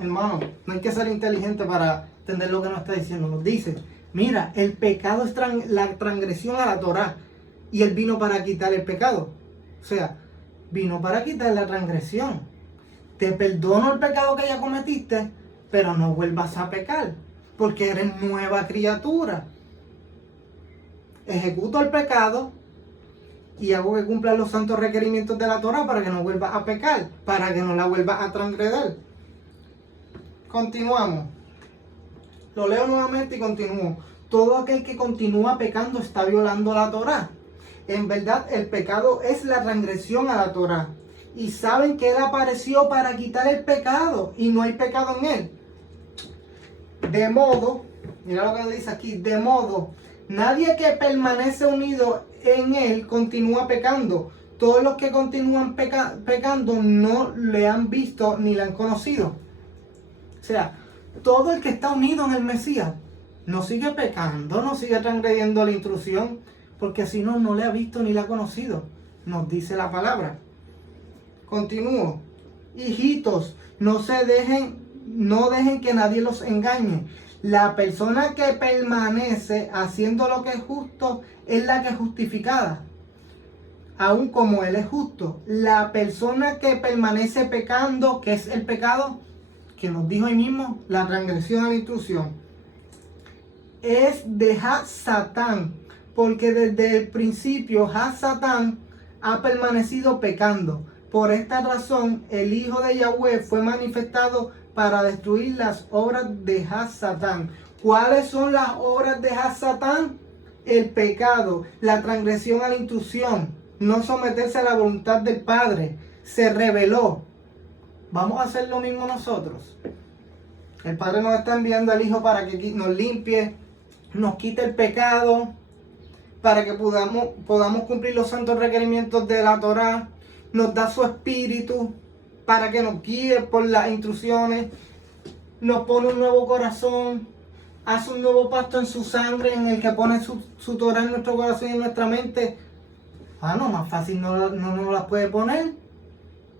Hermano, no hay que ser inteligente para entender lo que nos está diciendo. Nos dice, mira, el pecado es la transgresión a la Torá. Y Él vino para quitar el pecado. O sea, vino para quitar la transgresión. Te perdono el pecado que ya cometiste, pero no vuelvas a pecar, porque eres nueva criatura. Ejecuto el pecado y hago que cumplan los santos requerimientos de la Torah para que no vuelvas a pecar, para que no la vuelvas a transgredir. Continuamos. Lo leo nuevamente y continúo. Todo aquel que continúa pecando está violando la Torah. En verdad, el pecado es la transgresión a la Torah. Y saben que Él apareció para quitar el pecado y no hay pecado en Él. De modo, mira lo que dice aquí, de modo, nadie que permanece unido en Él continúa pecando. Todos los que continúan pecando no le han visto ni le han conocido. O sea, todo el que está unido en el Mesías no sigue pecando, no sigue transgrediendo la instrucción, porque si no, no le ha visto ni le ha conocido. Nos dice la palabra. Continúo. Hijitos, no dejen que nadie los engañe. La persona que permanece haciendo lo que es justo es la que es justificada, aun como Él es justo. La persona que permanece pecando, que es el pecado, que nos dijo ahí mismo, la transgresión a la instrucción, es de Satán, porque desde el principio Satán ha permanecido pecando. Por esta razón, el Hijo de Yahweh fue manifestado para destruir las obras de Satán. ¿Cuáles son las obras de Satán? El pecado, la transgresión a la instrucción, no someterse a la voluntad del Padre. Se rebeló. Vamos a hacer lo mismo nosotros. El Padre nos está enviando al Hijo para que nos limpie, nos quite el pecado, para que podamos cumplir los santos requerimientos de la Torá. Nos da su espíritu para que nos guíe por las instrucciones. Nos pone un nuevo corazón hace un nuevo pacto en su sangre, en el que pone su Torah en nuestro corazón y en nuestra mente. No, más fácil no nos las puede poner.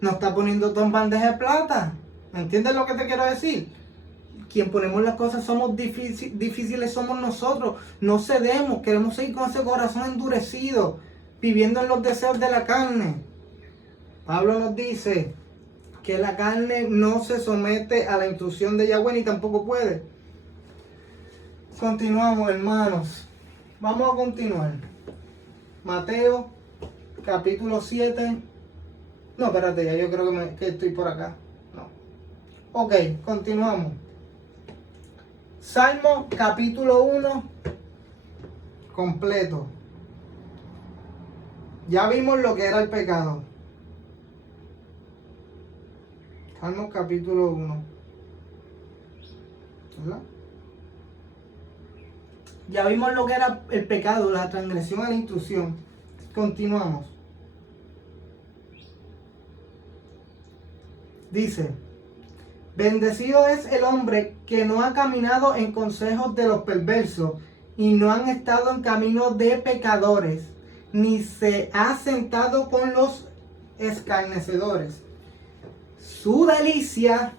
No está poniendo todo en bandeja de plata. ¿Me entiendes lo que te quiero decir? Quien ponemos las cosas somos difíciles, somos nosotros. No cedemos, queremos seguir con ese corazón endurecido, viviendo en los deseos de la carne. Pablo nos dice que la carne no se somete a la instrucción de Yahweh ni tampoco puede. Continuamos, hermanos. Vamos a continuar. Mateo, capítulo 7. No, espérate, ya yo creo que estoy por acá. No. Ok, continuamos. Salmo, capítulo 1, completo. Ya vimos lo que era el pecado. Salmo, capítulo 1. ¿Verdad? Ya vimos lo que era el pecado, la transgresión a la instrucción. Continuamos. Dice: bendecido es el hombre que no ha caminado en consejos de los perversos, y no han estado en camino de pecadores, ni se ha sentado con los escarnecedores. Su delicia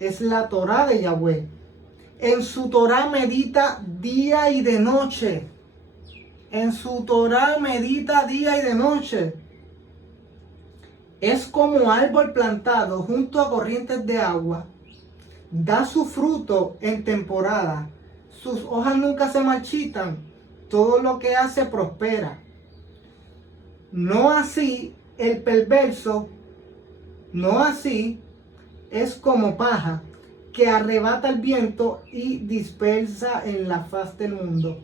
es la Torá de Yahweh. En su Torá medita día y de noche. En su Torá medita día y de noche. Es como árbol plantado junto a corrientes de agua. Da su fruto en temporada. Sus hojas nunca se marchitan. Todo lo que hace prospera. No así el perverso. No así es como paja que arrebata el viento y dispersa en la faz del mundo.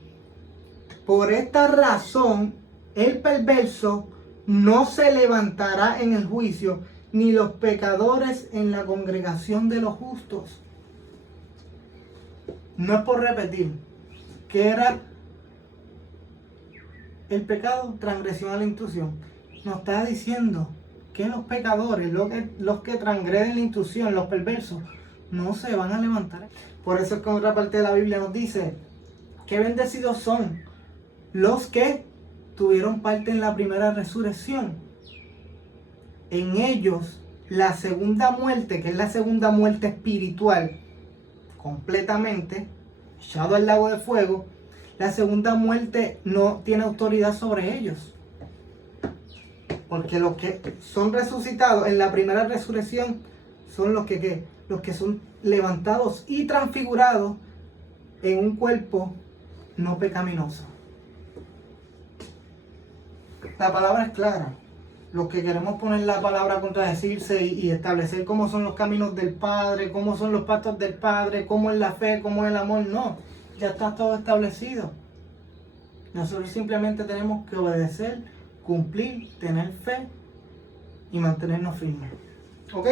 Por esta razón, el perverso no se levantará en el juicio, ni los pecadores en la congregación de los justos. No es por repetir. ¿Qué era el pecado? Transgresión a la instrucción. Nos está diciendo que los pecadores, los que transgreden la instrucción, los perversos, no se van a levantar. Por eso es que en otra parte de la Biblia nos dice que bendecidos son los que tuvieron parte en la primera resurrección. En ellos, la segunda muerte, que es la segunda muerte espiritual, completamente, echado al lago de fuego, la segunda muerte no tiene autoridad sobre ellos. Porque los que son resucitados en la primera resurrección son los que son levantados y transfigurados en un cuerpo no pecaminoso. La palabra es clara. Los que queremos poner la palabra a contradecirse y establecer cómo son los caminos del Padre, cómo son los pactos del Padre, cómo es la fe, cómo es el amor, no. Ya está todo establecido. Nosotros simplemente tenemos que obedecer, cumplir, tener fe y mantenernos firmes. ¿Ok?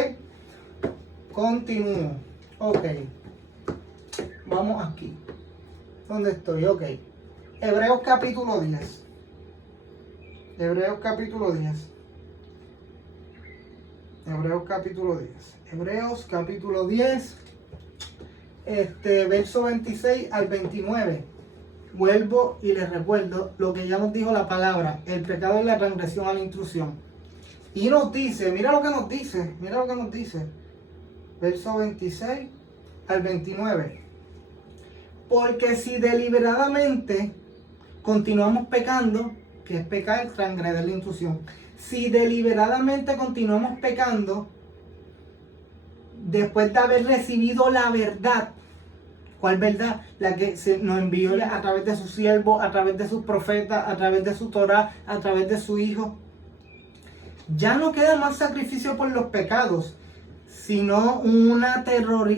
Continúo. Ok. Vamos aquí. ¿Dónde estoy? Ok. Hebreos capítulo 10. Hebreos capítulo 10. Hebreos capítulo 10. Hebreos capítulo 10. Verso 26 al 29. Vuelvo y les recuerdo lo que ya nos dijo la palabra. El pecado es la transgresión a la instrucción. Y nos dice, mira lo que nos dice. Mira lo que nos dice. Verso 26 al 29. Porque si deliberadamente continuamos pecando, que es pecar, transgredir la instrucción. Si deliberadamente continuamos pecando, después de haber recibido la verdad, ¿cuál verdad? La que se nos envió a través de su siervo, a través de sus profetas, a través de su Torah, a través de su Hijo. Ya no queda más sacrificio por los pecados, sino una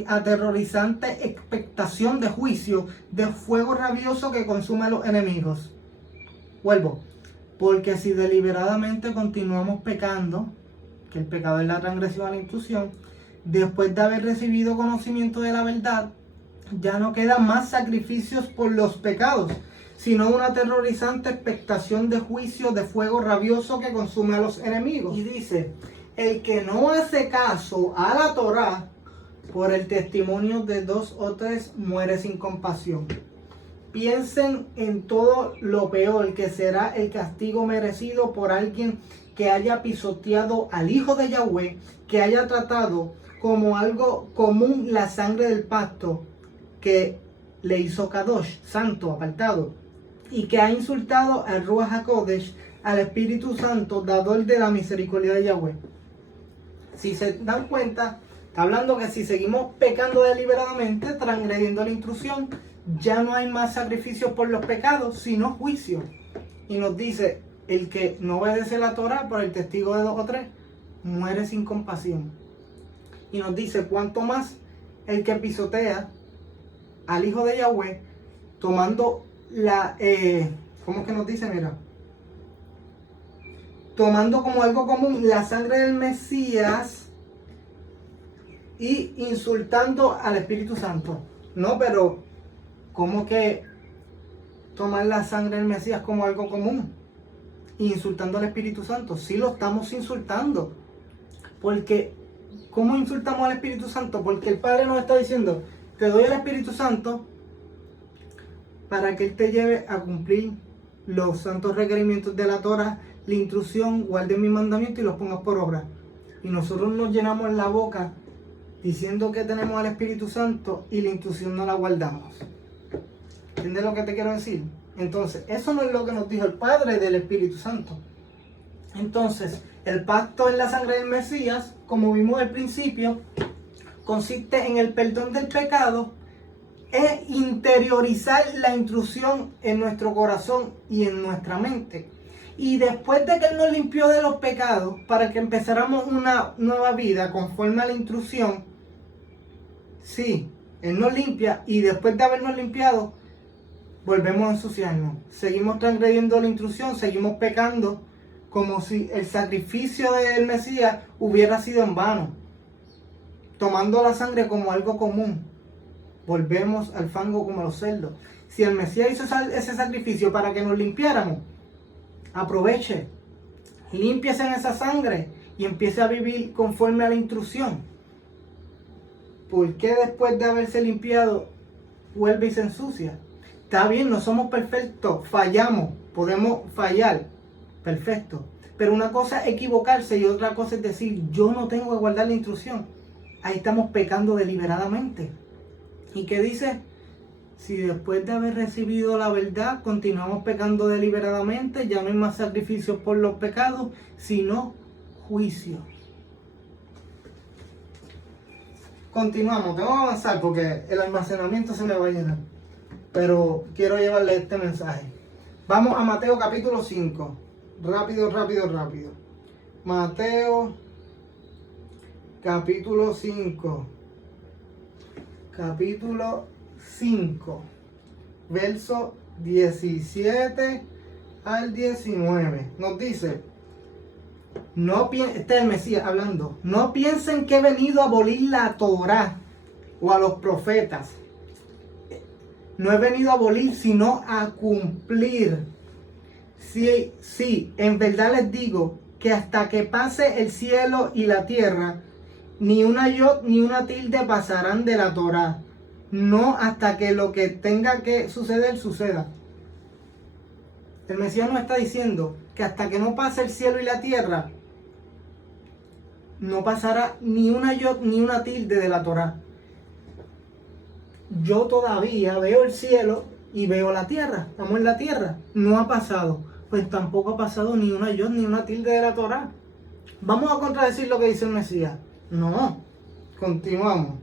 aterrorizante expectación de juicio, de fuego rabioso que consume a los enemigos. Vuelvo. Porque si deliberadamente continuamos pecando, que el pecado es la transgresión a la instrucción, después de haber recibido conocimiento de la verdad, ya no quedan más sacrificios por los pecados, sino una aterrorizante expectación de juicio de fuego rabioso que consume a los enemigos. Y dice, el que no hace caso a la Torá, por el testimonio de 2 o 3 muere sin compasión. Piensen en todo lo peor que será el castigo merecido por alguien que haya pisoteado al Hijo de Yahweh, que haya tratado como algo común la sangre del pacto que le hizo Kadosh, santo, apartado, y que ha insultado al Ruach HaKodesh, al Espíritu Santo, dador de la misericordia de Yahweh. Si se dan cuenta, está hablando que si seguimos pecando deliberadamente, transgrediendo la instrucción, ya no hay más sacrificios por los pecados, sino juicio. Y nos dice, el que no obedece la Torah por el testigo de 2 o 3, muere sin compasión. Y nos dice, cuanto más el que pisotea al Hijo de Yahweh, tomando ¿cómo es que nos dice? Mira, tomando como algo común la sangre del Mesías y insultando al Espíritu Santo. No, pero ¿cómo que tomar la sangre del Mesías como algo común? Insultando al Espíritu Santo. Sí lo estamos insultando. Porque, ¿cómo insultamos al Espíritu Santo? Porque el Padre nos está diciendo, te doy el Espíritu Santo para que Él te lleve a cumplir los santos requerimientos de la Torah, la instrucción, guardes mi mandamiento y los pongas por obra. Y nosotros nos llenamos la boca diciendo que tenemos al Espíritu Santo y la instrucción no la guardamos. ¿Entiendes lo que te quiero decir? Entonces, eso no es lo que nos dijo el Padre del Espíritu Santo. Entonces, el pacto en la sangre del Mesías, como vimos al principio, consiste en el perdón del pecado e interiorizar la instrucción en nuestro corazón y en nuestra mente. Y después de que Él nos limpió de los pecados, para que empezáramos una nueva vida conforme a la instrucción, sí, Él nos limpia y después de habernos limpiado, volvemos a ensuciarnos. Seguimos transgrediendo la instrucción, seguimos pecando como si el sacrificio del Mesías hubiera sido en vano, tomando la sangre como algo común. Volvemos al fango como los cerdos. Si el Mesías hizo ese sacrificio para que nos limpiáramos, aproveche, límpiese en esa sangre y empiece a vivir conforme a la instrucción. ¿Por qué después de haberse limpiado vuelve y se ensucia? Está bien, no somos perfectos, fallamos, podemos fallar, perfecto. Pero una cosa es equivocarse y otra cosa es decir, yo no tengo que guardar la instrucción. Ahí estamos pecando deliberadamente. ¿Y qué dice? Si después de haber recibido la verdad continuamos pecando deliberadamente, ya no hay más sacrificios por los pecados, sino juicio. Continuamos, tengo que avanzar porque el almacenamiento se me va a llenar. Pero quiero llevarle este mensaje. Vamos a Mateo capítulo 5. Rápido. Mateo capítulo 5. Capítulo 5. Verso 17 al 19. Nos dice, este es el Mesías hablando, no piensen que he venido a abolir la Torá o a los profetas. No he venido a abolir, sino a cumplir. Sí, en verdad les digo que hasta que pase el cielo y la tierra, ni una yod ni una tilde pasarán de la Torá. No hasta que lo que tenga que suceder, suceda. El Mesías nos está diciendo que hasta que no pase el cielo y la tierra, no pasará ni una yod ni una tilde de la Torá. Yo todavía veo el cielo y veo la tierra. Estamos en la tierra. No ha pasado. Pues tampoco ha pasado ni una yod ni una tilde de la Torá. ¿Vamos a contradecir lo que dice el Mesías? No. Continuamos.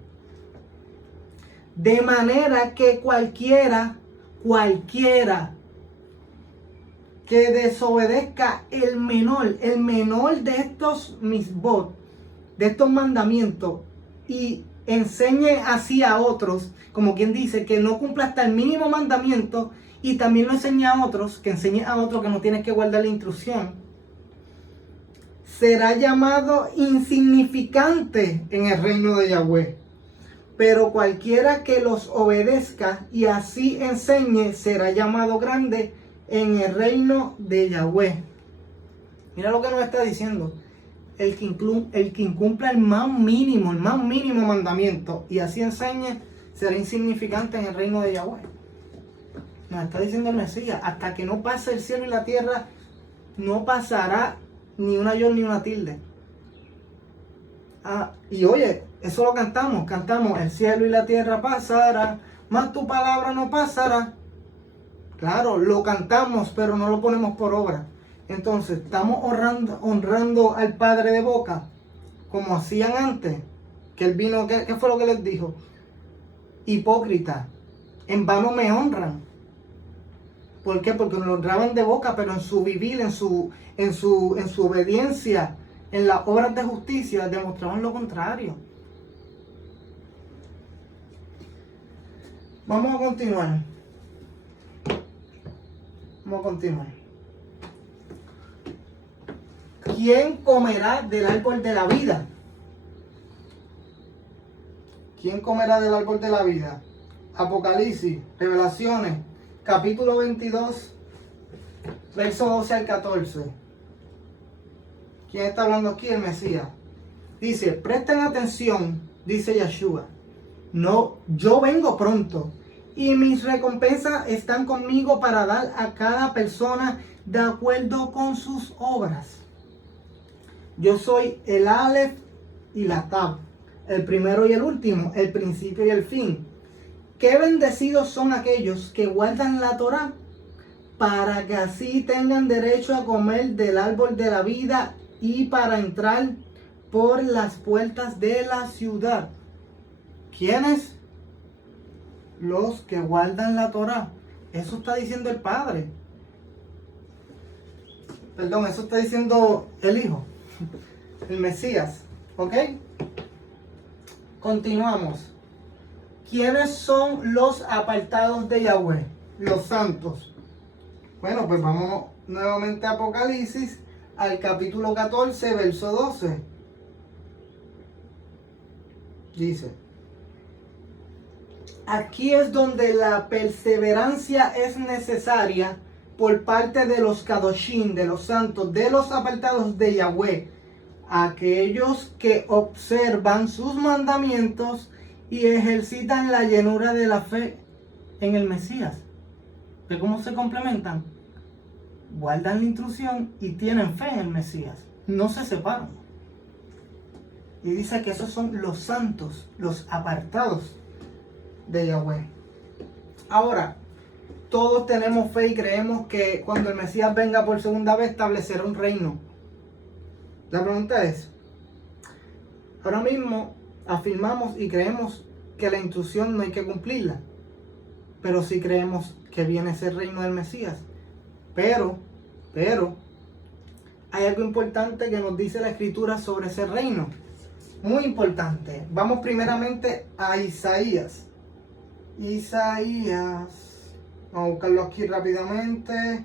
De manera que cualquiera que desobedezca el menor de estos misbot, de estos mandamientos, y enseñe así a otros, como quien dice, que no cumpla hasta el mínimo mandamiento, y también lo enseña a otros, que enseñe a otros que no tienes que guardar la instrucción, será llamado insignificante en el reino de Yahweh. Pero cualquiera que los obedezca y así enseñe, será llamado grande en el reino de Yahweh. Mira lo que nos está diciendo. el que incumpla el más mínimo mandamiento y así enseñe, será insignificante en el reino de Yahweh. Nos está diciendo el Mesías, hasta que no pase el cielo y la tierra, no pasará ni una yod ni una tilde. Y oye, eso lo cantamos, el cielo y la tierra pasará, mas tu palabra no pasará. Claro, lo cantamos, pero no lo ponemos por obra. Entonces, estamos honrando al Padre de boca, como hacían antes, que él vino, ¿qué fue lo que les dijo? Hipócrita, en vano me honran. ¿Por qué? Porque lo honraban de boca, pero en su vivir, en su obediencia, en las obras de justicia, demostraban lo contrario. Vamos a continuar. ¿Quién comerá del árbol de la vida? ¿Quién comerá del árbol de la vida? Apocalipsis, Revelaciones, capítulo 22, verso 12 al 14. ¿Quién está hablando aquí? El Mesías. Dice, presten atención, dice Yeshua. No, yo vengo pronto y mis recompensas están conmigo para dar a cada persona de acuerdo con sus obras. Yo soy el Aleph y la Tab, el primero y el último, el principio y el fin. Qué bendecidos son aquellos que guardan la Torá, para que así tengan derecho a comer del árbol de la vida y para entrar por las puertas de la ciudad. ¿Quiénes? Los que guardan la Torá. Eso está diciendo el Padre. Perdón, eso está diciendo el Hijo, el Mesías. ¿Ok? Continuamos. ¿Quiénes son los apartados de Yahweh? Los santos. Bueno, pues vamos nuevamente a Apocalipsis, al capítulo 14, verso 12. Dice, aquí es donde la perseverancia es necesaria por parte de los Kadoshim, de los santos, de los apartados de Yahweh, aquellos que observan sus mandamientos y ejercitan la llenura de la fe en el Mesías. ¿Ve cómo se complementan? Guardan la instrucción y tienen fe en el Mesías. No se separan. Y dice que esos son los santos, los apartados de Yahweh. Ahora, todos tenemos fe y creemos que cuando el Mesías venga por segunda vez establecerá un reino. La pregunta es, ahora mismo afirmamos y creemos que la instrucción no hay que cumplirla, pero sí creemos que viene ese reino del Mesías. Pero, hay algo importante que nos dice la Escritura sobre ese reino. Muy importante. Vamos primeramente a Isaías. Vamos a buscarlo aquí rápidamente.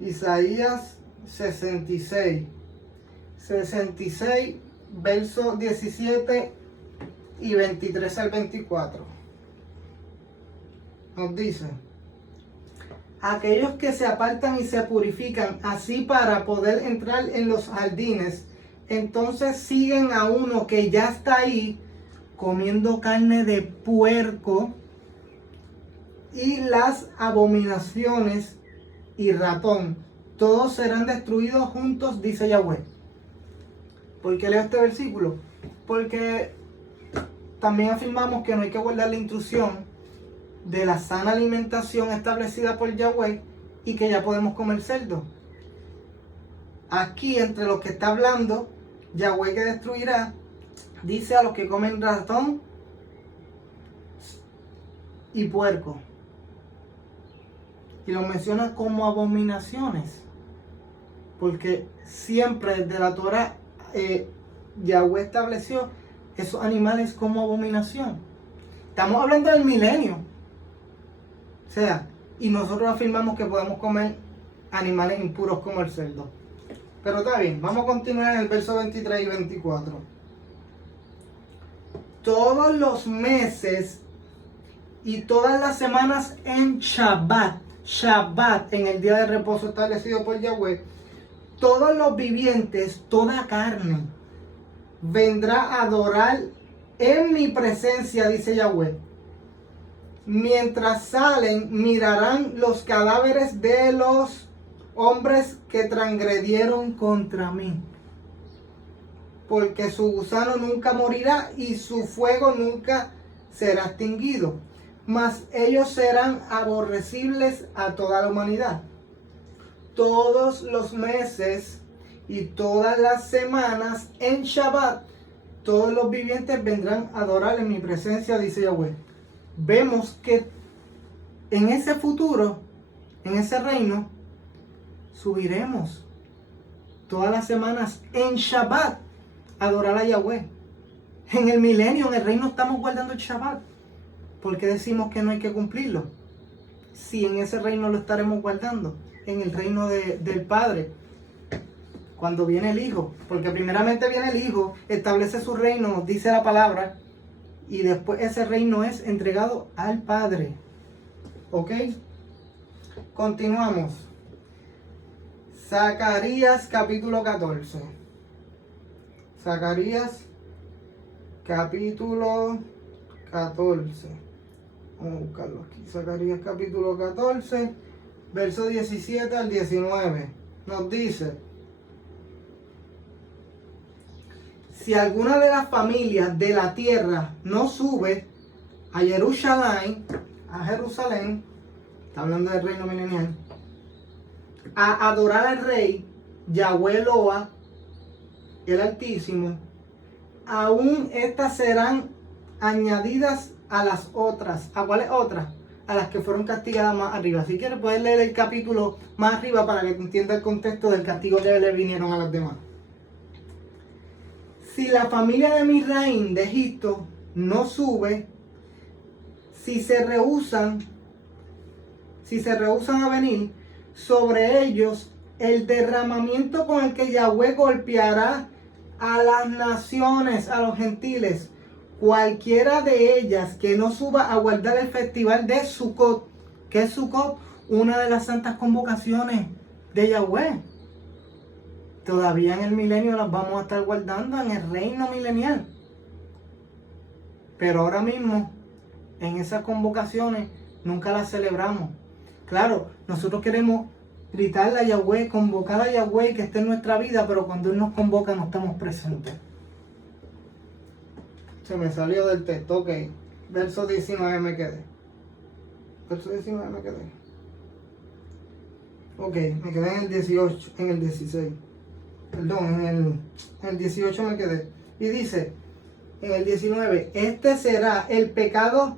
Isaías 66. 66, versos 17 y 23 al 24. Nos dice, aquellos que se apartan y se purifican así para poder entrar en los jardines, entonces siguen a uno que ya está ahí comiendo carne de puerco y las abominaciones y ratón. Todos serán destruidos juntos, dice Yahweh. ¿Por qué leo este versículo? Porque también afirmamos que no hay que guardar la instrucción de la sana alimentación establecida por Yahweh y que ya podemos comer cerdo. Aquí, entre los que está hablando, Yahweh que destruirá, dice a los que comen ratón y puerco. Y los menciona como abominaciones. Porque siempre desde la Torah Yahweh estableció esos animales como abominación. Estamos hablando del milenio. O sea, y nosotros afirmamos que podemos comer animales impuros como el cerdo. Pero está bien, vamos a continuar en el verso 23 y 24. Todos los meses y todas las semanas en Shabbat, en el día de reposo establecido por Yahweh, todos los vivientes, toda carne, vendrá a adorar en mi presencia, dice Yahweh. Mientras salen, mirarán los cadáveres de los hombres que transgredieron contra mí. Porque su gusano nunca morirá y su fuego nunca será extinguido. Mas ellos serán aborrecibles a toda la humanidad. Todos los meses y todas las semanas en Shabbat, todos los vivientes vendrán a adorar en mi presencia, dice Yahweh. Vemos que en ese futuro, en ese reino, subiremos todas las semanas en Shabbat a adorar a Yahweh. En el milenio, en el reino, estamos guardando el Shabbat. ¿Por qué decimos que no hay que cumplirlo? Si en ese reino lo estaremos guardando, en el reino del Padre, cuando viene el Hijo. Porque primeramente viene el Hijo, establece su reino, dice la palabra, y después ese reino es entregado al Padre. ¿Ok? Continuamos. Zacarías capítulo 14. Zacarías capítulo 14. Vamos a buscarlo aquí. Zacarías capítulo 14, verso 17 al 19. Nos dice: si alguna de las familias de la tierra no sube a Jerusalén, está hablando del reino milenial, a adorar al rey Yahweh Eloah, el Altísimo, aún estas serán añadidas a las otras. ¿A cuáles otras? A las que fueron castigadas más arriba. Si quieres puedes leer el capítulo más arriba para que entiendas el contexto del castigo que le vinieron a las demás. Si la familia de Misraim de Egipto no sube, si se rehusan a venir, sobre ellos el derramamiento con el que Yahweh golpeará a las naciones, a los gentiles, cualquiera de ellas que no suba a guardar el festival de Sukkot. ¿Qué es Sukkot? Una de las santas convocaciones de Yahweh. Todavía en el milenio las vamos a estar guardando en el reino milenial. Pero ahora mismo, en esas convocaciones, nunca las celebramos. Claro, nosotros queremos gritarle a Yahweh, convocar a Yahweh que esté en nuestra vida, pero cuando Él nos convoca no estamos presentes. Se me salió del texto, ok. Verso 19 me quedé. Verso 19 me quedé. Ok, me quedé en el 18, en el 16. Perdón, en el 18 me quedé. Y dice, en el 19, este será el pecado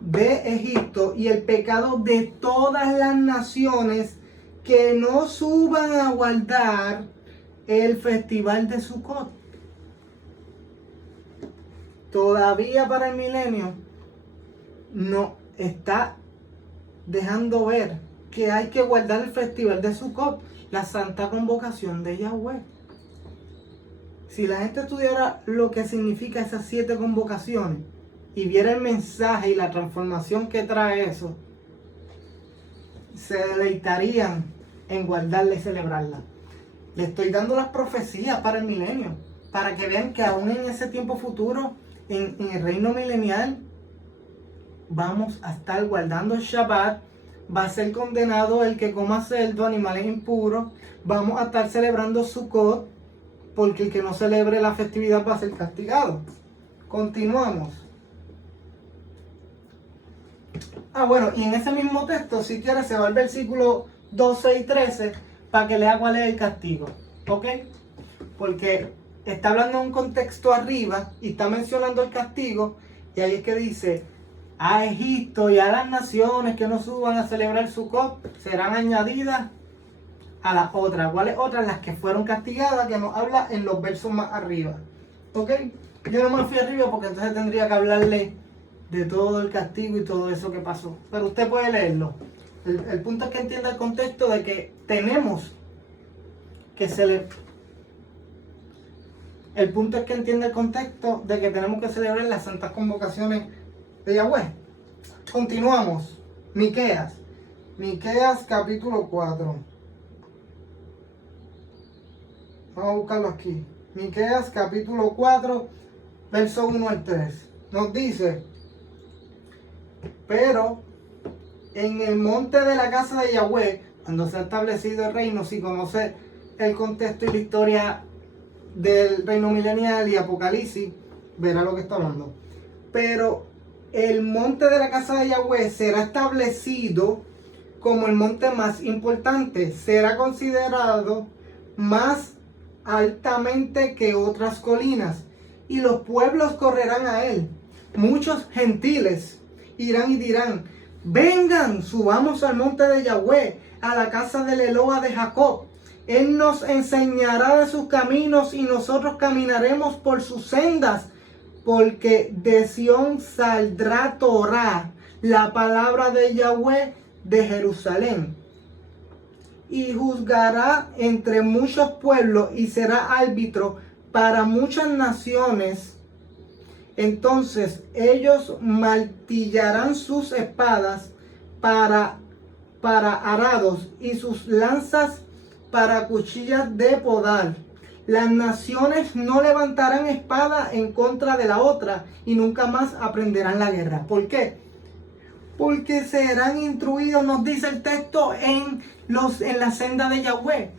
de Egipto y el pecado de todas las naciones que no suban a guardar el festival de Sukkot. Todavía para el milenio no está dejando ver que hay que guardar el festival de Sukkot, la santa convocación de Yahweh. Si la gente estudiara lo que significa esas 7 convocaciones y viera el mensaje y la transformación que trae eso, se deleitarían en guardarla y celebrarla. Le estoy dando las profecías para el milenio, para que vean que aún en ese tiempo futuro, en el reino milenial, vamos a estar guardando el Shabbat. Va a ser condenado el que coma cerdo, animales impuros. Vamos a estar celebrando Sukkot, porque el que no celebre la festividad va a ser castigado. Continuamos. Bueno, y en ese mismo texto, si quieres, se va al versículo 12 y 13 para que lea cuál es el castigo. ¿Ok? Porque está hablando en un contexto arriba y está mencionando el castigo, y ahí es que dice: a Egipto y a las naciones que no suban a celebrar Sukkot serán añadidas a las otras. ¿Cuáles otras? Las que fueron castigadas, que nos habla en los versos más arriba. ¿Ok? Yo no me fui arriba porque entonces tendría que hablarle de todo el castigo y todo eso que pasó. Pero usted puede leerlo. El punto es que entienda el contexto de que tenemos que celebrar. El punto es que entienda el contexto de que tenemos que celebrar las santas convocaciones de Yahweh. Continuamos. Miqueas capítulo 4. Vamos a buscarlo aquí. Miqueas capítulo 4, verso 1 al 3. Nos dice: pero en el monte de la casa de Yahweh, cuando se ha establecido el reino, si conoce el contexto y la historia del reino milenial y Apocalipsis, verá lo que está hablando. Pero el monte de la casa de Yahweh será establecido como el monte más importante, será considerado más altamente que otras colinas, y los pueblos correrán a él. Muchos gentiles irán y dirán: vengan, subamos al monte de Yahweh, a la casa del Eloa de Jacob. Él nos enseñará de sus caminos y nosotros caminaremos por sus sendas, porque de Sión saldrá Torá, la palabra de Yahweh de Jerusalén. Y juzgará entre muchos pueblos y será árbitro para muchas naciones. Entonces ellos martillarán sus espadas para arados y sus lanzas para cuchillas de podar. Las naciones no levantarán espada en contra de la otra y nunca más aprenderán la guerra. ¿Por qué? Porque serán instruidos, nos dice el texto, en la senda de Yahweh.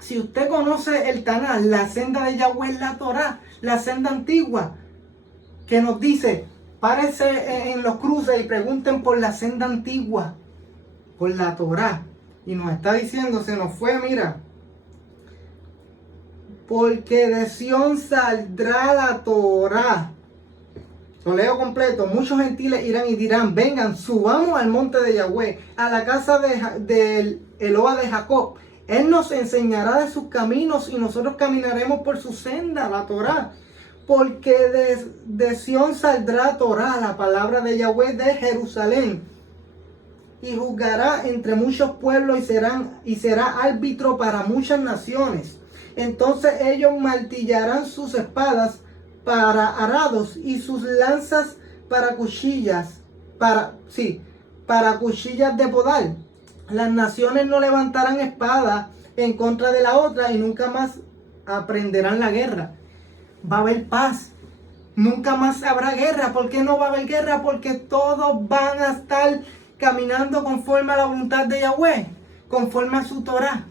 Si usted conoce el Tanaj, la senda de Yahweh es la Torá, la senda antigua, que nos dice: párense en los cruces y pregunten por la senda antigua, por la Torá. Y nos está diciendo, se nos fue, mira: porque de Sión saldrá la Torá. Lo leo completo. Muchos gentiles irán y dirán: vengan, subamos al monte de Yahweh, a la casa del Eloa de Jacob. Él nos enseñará de sus caminos y nosotros caminaremos por su senda, la Torá. Porque de Sión saldrá Torá, la palabra de Yahweh de Jerusalén. Y juzgará entre muchos pueblos y será árbitro para muchas naciones. Entonces ellos martillarán sus espadas para arados y sus lanzas para cuchillas, para cuchillas de podar. Las naciones no levantarán espada en contra de la otra y nunca más aprenderán la guerra. Va a haber paz. Nunca más habrá guerra. ¿Por qué no va a haber guerra? Porque todos van a estar caminando conforme a la voluntad de Yahweh, conforme a su Torá.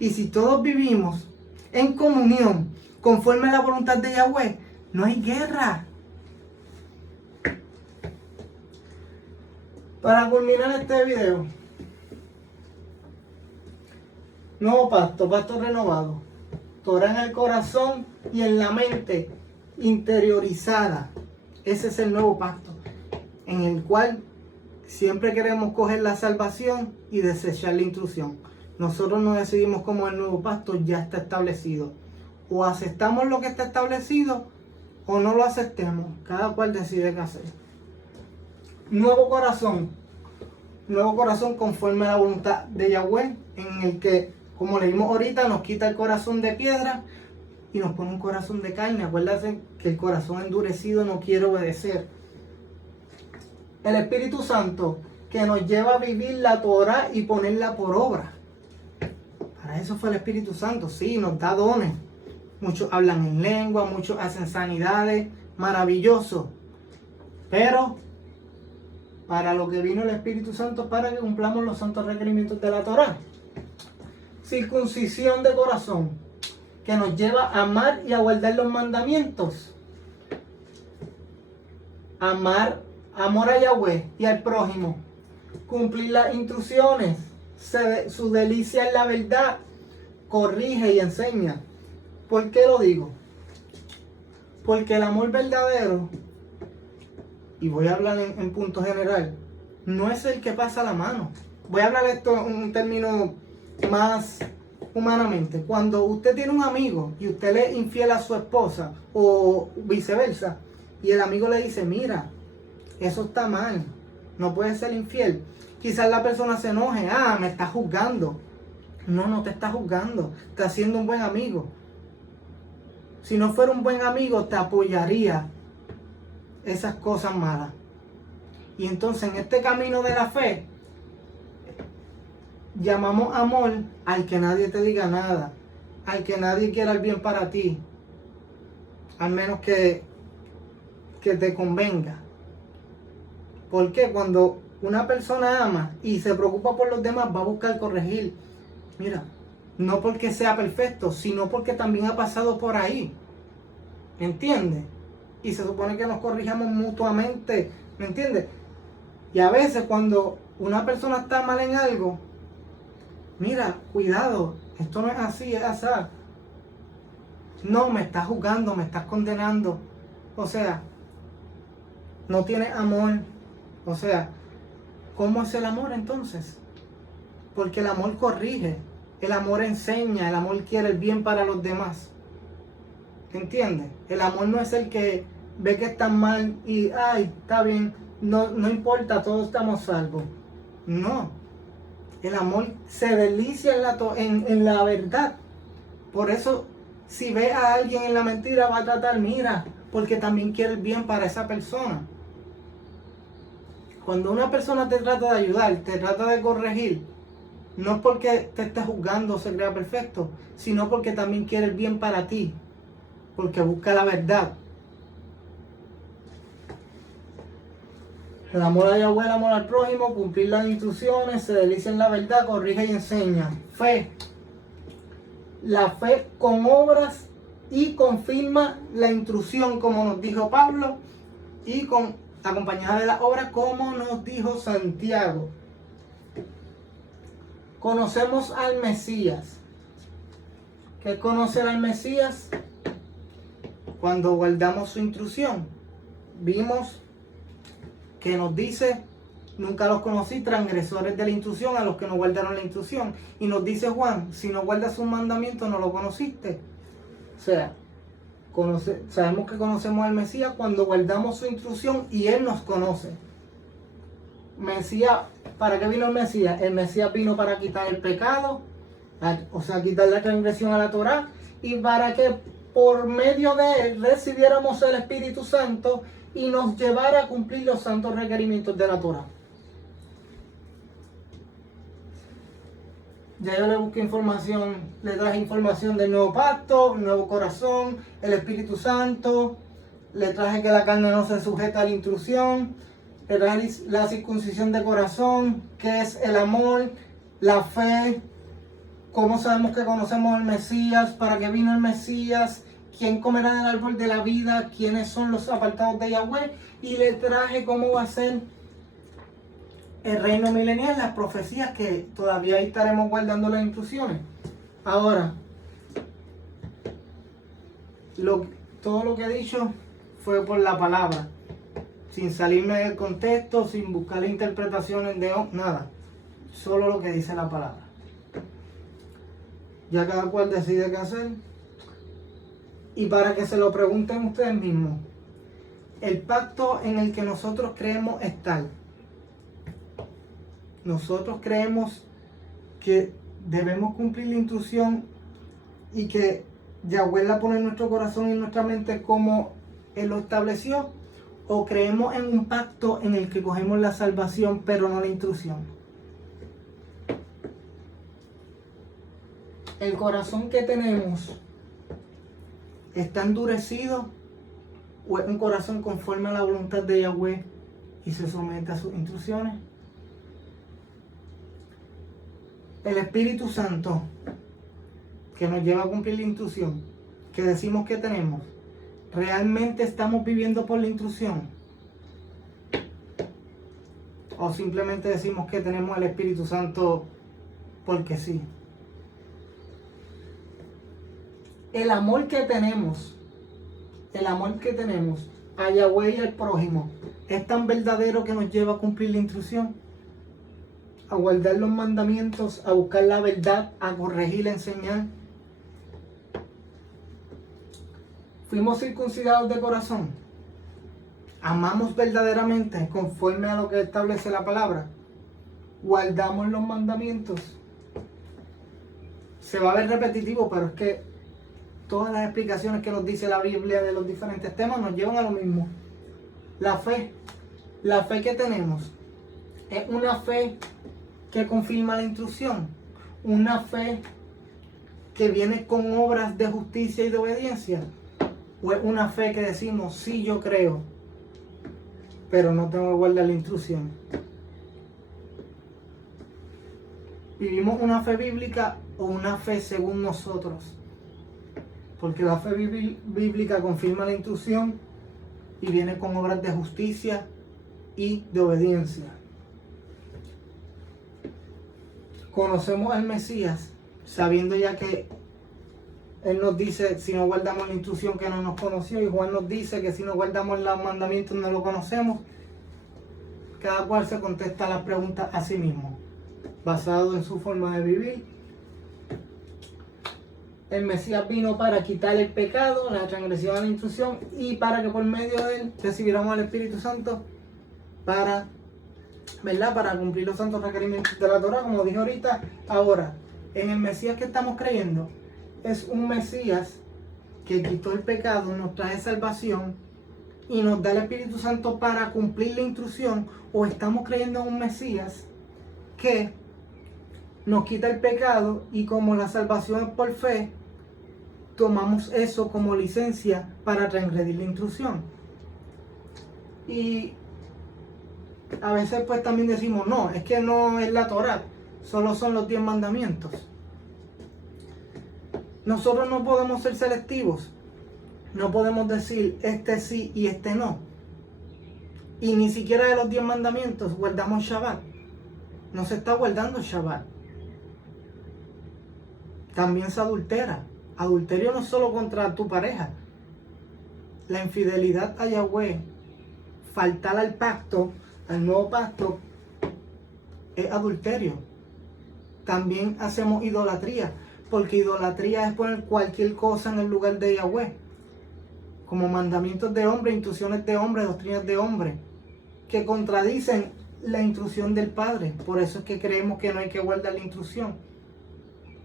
Y si todos vivimos en comunión, conforme a la voluntad de Yahweh, no hay guerra. Para culminar este video: nuevo pacto, pacto renovado. Torá en el corazón y en la mente interiorizada. Ese es el nuevo pacto, en el cual siempre queremos coger la salvación y desechar la intrusión. Nosotros no decidimos cómo el nuevo pacto ya está establecido. O aceptamos lo que está establecido o no lo aceptemos. Cada cual decide qué hacer. Nuevo corazón conforme a la voluntad de Yahweh, en el que, como leímos ahorita, nos quita el corazón de piedra y nos pone un corazón de carne. Acuérdense que el corazón endurecido no quiere obedecer. El Espíritu Santo, que nos lleva a vivir la Torá y ponerla por obra. Para eso fue el Espíritu Santo. Sí, nos da dones. Muchos hablan en lengua, muchos hacen sanidades, maravilloso. Pero para lo que vino el Espíritu Santo, para que cumplamos los santos requerimientos de la Torá. Circuncisión de corazón, que nos lleva a amar y a guardar los mandamientos. Amor a Yahweh y al prójimo. Cumplir las instrucciones. Su delicia es la verdad. Corrige y enseña. ¿Por qué lo digo? Porque el amor verdadero, y voy a hablar en punto general, no es el que pasa la mano. Voy a hablar esto en un término más humanamente. Cuando usted tiene un amigo y usted le es infiel a su esposa o viceversa, y el amigo le dice: mira, eso está mal, no puedes ser infiel. Quizás la persona se enoje: me está juzgando. No te está juzgando, está siendo un buen amigo. Si no fuera un buen amigo, te apoyaría esas cosas malas. Y entonces en este camino de la fe, llamamos amor al que nadie te diga nada, al que nadie quiera el bien para ti, al menos que te convenga. Porque cuando una persona ama y se preocupa por los demás, va a buscar corregir. Mira, no porque sea perfecto, sino porque también ha pasado por ahí. ¿Me entiendes? Y se supone que nos corrijamos mutuamente. ¿Me entiendes? Y a veces cuando una persona está mal en algo, mira, cuidado, esto no es así, es así. No, me estás juzgando, me estás condenando. O sea, no tienes amor. O sea, ¿cómo es el amor entonces? Porque el amor corrige, el amor enseña, el amor quiere el bien para los demás. ¿Entiendes? El amor no es el que ve que están mal y, ay, está bien, no importa, todos estamos salvos. No, el amor se delicia en la verdad. Por eso, si ve a alguien en la mentira, va a tratar, mira, porque también quiere el bien para esa persona. Cuando una persona te trata de ayudar, te trata de corregir, no es porque te esté juzgando o se crea perfecto, sino porque también quiere el bien para ti, porque busca la verdad. El amor a Yahweh, el amor al prójimo, cumplir las instrucciones, se delicia en la verdad, corrige y enseña. Fe. La fe con obras y confirma la instrucción, como nos dijo Pablo, y acompañada de las obras, como nos dijo Santiago. Conocemos al Mesías. ¿Qué es conocer al Mesías? Cuando guardamos su instrucción. Vimos que nos dice, nunca los conocí, transgresores de la instrucción, a los que no guardaron la instrucción. Y nos dice Juan, si no guardas sus mandamientos, no lo conociste. O sea, sabemos que conocemos al Mesías cuando guardamos su instrucción y Él nos conoce. Mesías, ¿para qué vino el Mesías? El Mesías vino para quitar el pecado, o sea, quitar la transgresión a la Torá, y para que por medio de Él recibiéramos el Espíritu Santo y nos llevara a cumplir los santos requerimientos de la Torá. Ya yo le busqué información, le traje información del nuevo pacto, el nuevo corazón, el Espíritu Santo, le traje que la carne no se sujeta a la instrucción, le traje la circuncisión de corazón, que es el amor, la fe, cómo sabemos que conocemos al Mesías, para qué vino el Mesías, quién comerá del árbol de la vida, quiénes son los apartados de Yahweh, y le traje cómo va a ser el reino milenial, las profecías, que todavía ahí estaremos guardando las instrucciones. Ahora, todo lo que he dicho fue por la palabra, sin salirme del contexto, sin buscar interpretaciones de nada, solo lo que dice la palabra. Ya cada cual decide qué hacer. Y para que se lo pregunten ustedes mismos, el pacto en el que nosotros creemos es tal. Nosotros creemos que debemos cumplir la instrucción y que Yahweh la pone en nuestro corazón y en nuestra mente como Él lo estableció, o creemos en un pacto en el que cogemos la salvación pero no la instrucción. El corazón que tenemos está endurecido, o es un corazón conforme a la voluntad de Yahweh y se somete a sus instrucciones. El Espíritu Santo, que nos lleva a cumplir la instrucción, que decimos que tenemos, ¿realmente estamos viviendo por la instrucción? ¿O simplemente decimos que tenemos el Espíritu Santo porque sí? El amor que tenemos a Yahweh y al prójimo es tan verdadero que nos lleva a cumplir la instrucción, a guardar los mandamientos, a buscar la verdad, a corregir, a enseñar. Fuimos circuncidados de corazón. Amamos verdaderamente conforme a lo que establece la palabra. Guardamos los mandamientos. Se va a ver repetitivo, pero es que todas las explicaciones que nos dice la Biblia de los diferentes temas nos llevan a lo mismo. La fe que tenemos es una fe que confirma la instrucción, una fe que viene con obras de justicia y de obediencia? ¿O es una fe que decimos, sí, yo creo, pero no tengo que guardar la instrucción? ¿Vivimos una fe bíblica o una fe según nosotros? Porque la fe bíblica confirma la instrucción y viene con obras de justicia y de obediencia. Conocemos al Mesías sabiendo ya que Él nos dice si no guardamos la instrucción que no nos conoció, y Juan nos dice que si no guardamos los mandamientos no lo conocemos. Cada cual se contesta las preguntas a sí mismo, basado en su forma de vivir. El Mesías vino para quitar el pecado, la transgresión a la instrucción, y para que por medio de él recibiéramos al Espíritu Santo para, ¿verdad?, para cumplir los santos requerimientos de la Torah, como dije ahorita. Ahora, en el Mesías que estamos creyendo, es un Mesías que quitó el pecado, nos trae salvación y nos da el Espíritu Santo para cumplir la instrucción, o estamos creyendo en un Mesías que nos quita el pecado y como la salvación es por fe, tomamos eso como licencia para transgredir la instrucción. Y a veces pues también decimos, no, es que no es la Torah, solo son los 10 mandamientos. Nosotros no podemos ser selectivos, no podemos decir este sí y este no. Y ni siquiera de los 10 mandamientos guardamos Shabbat. No se está guardando Shabbat. También se adultera. Adulterio no solo contra tu pareja. La infidelidad a Yahweh, faltar al pacto, al nuevo pacto, es adulterio. También hacemos idolatría, porque idolatría es poner cualquier cosa en el lugar de Yahweh, como mandamientos de hombre, instrucciones de hombre, doctrinas de hombre, que contradicen la instrucción del Padre. Por eso es que creemos que no hay que guardar la instrucción,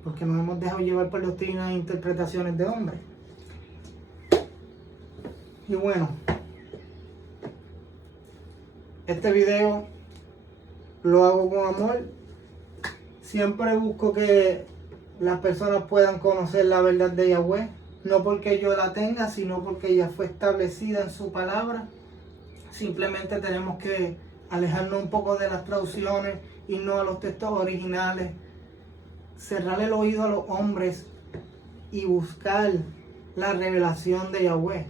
porque nos hemos dejado llevar por doctrinas e interpretaciones de hombre. Y bueno, este video lo hago con amor. Siempre busco que las personas puedan conocer la verdad de Yahweh, no porque yo la tenga, sino porque ya fue establecida en su palabra. Simplemente tenemos que alejarnos un poco de las traducciones, irnos a los textos originales, cerrar el oído a los hombres y buscar la revelación de Yahweh,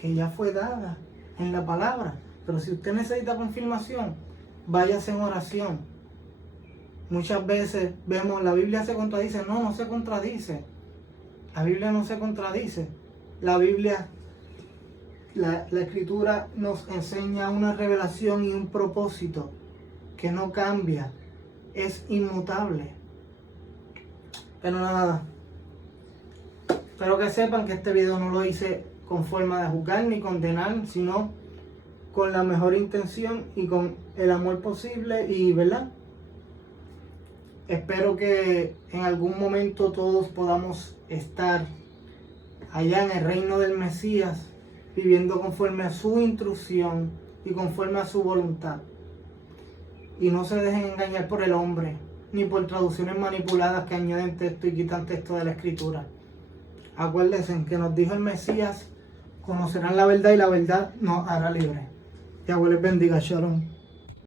que ya fue dada en la palabra. Pero si usted necesita confirmación, váyase en oración. Muchas veces vemos, la Biblia se contradice. No, no se contradice. La Biblia no se contradice. La Biblia, la Escritura nos enseña una revelación y un propósito que no cambia. Es inmutable. Pero nada, espero que sepan que este video no lo hice con forma de juzgar ni condenar, sino con la mejor intención y con el amor posible, y ¿verdad? Espero que en algún momento todos podamos estar allá en el reino del Mesías, viviendo conforme a su instrucción y conforme a su voluntad. Y no se dejen engañar por el hombre, ni por traducciones manipuladas que añaden texto y quitan texto de la Escritura. Acuérdense que nos dijo el Mesías: conocerán la verdad y la verdad nos hará libres. Yahweh les bendiga. Shalom.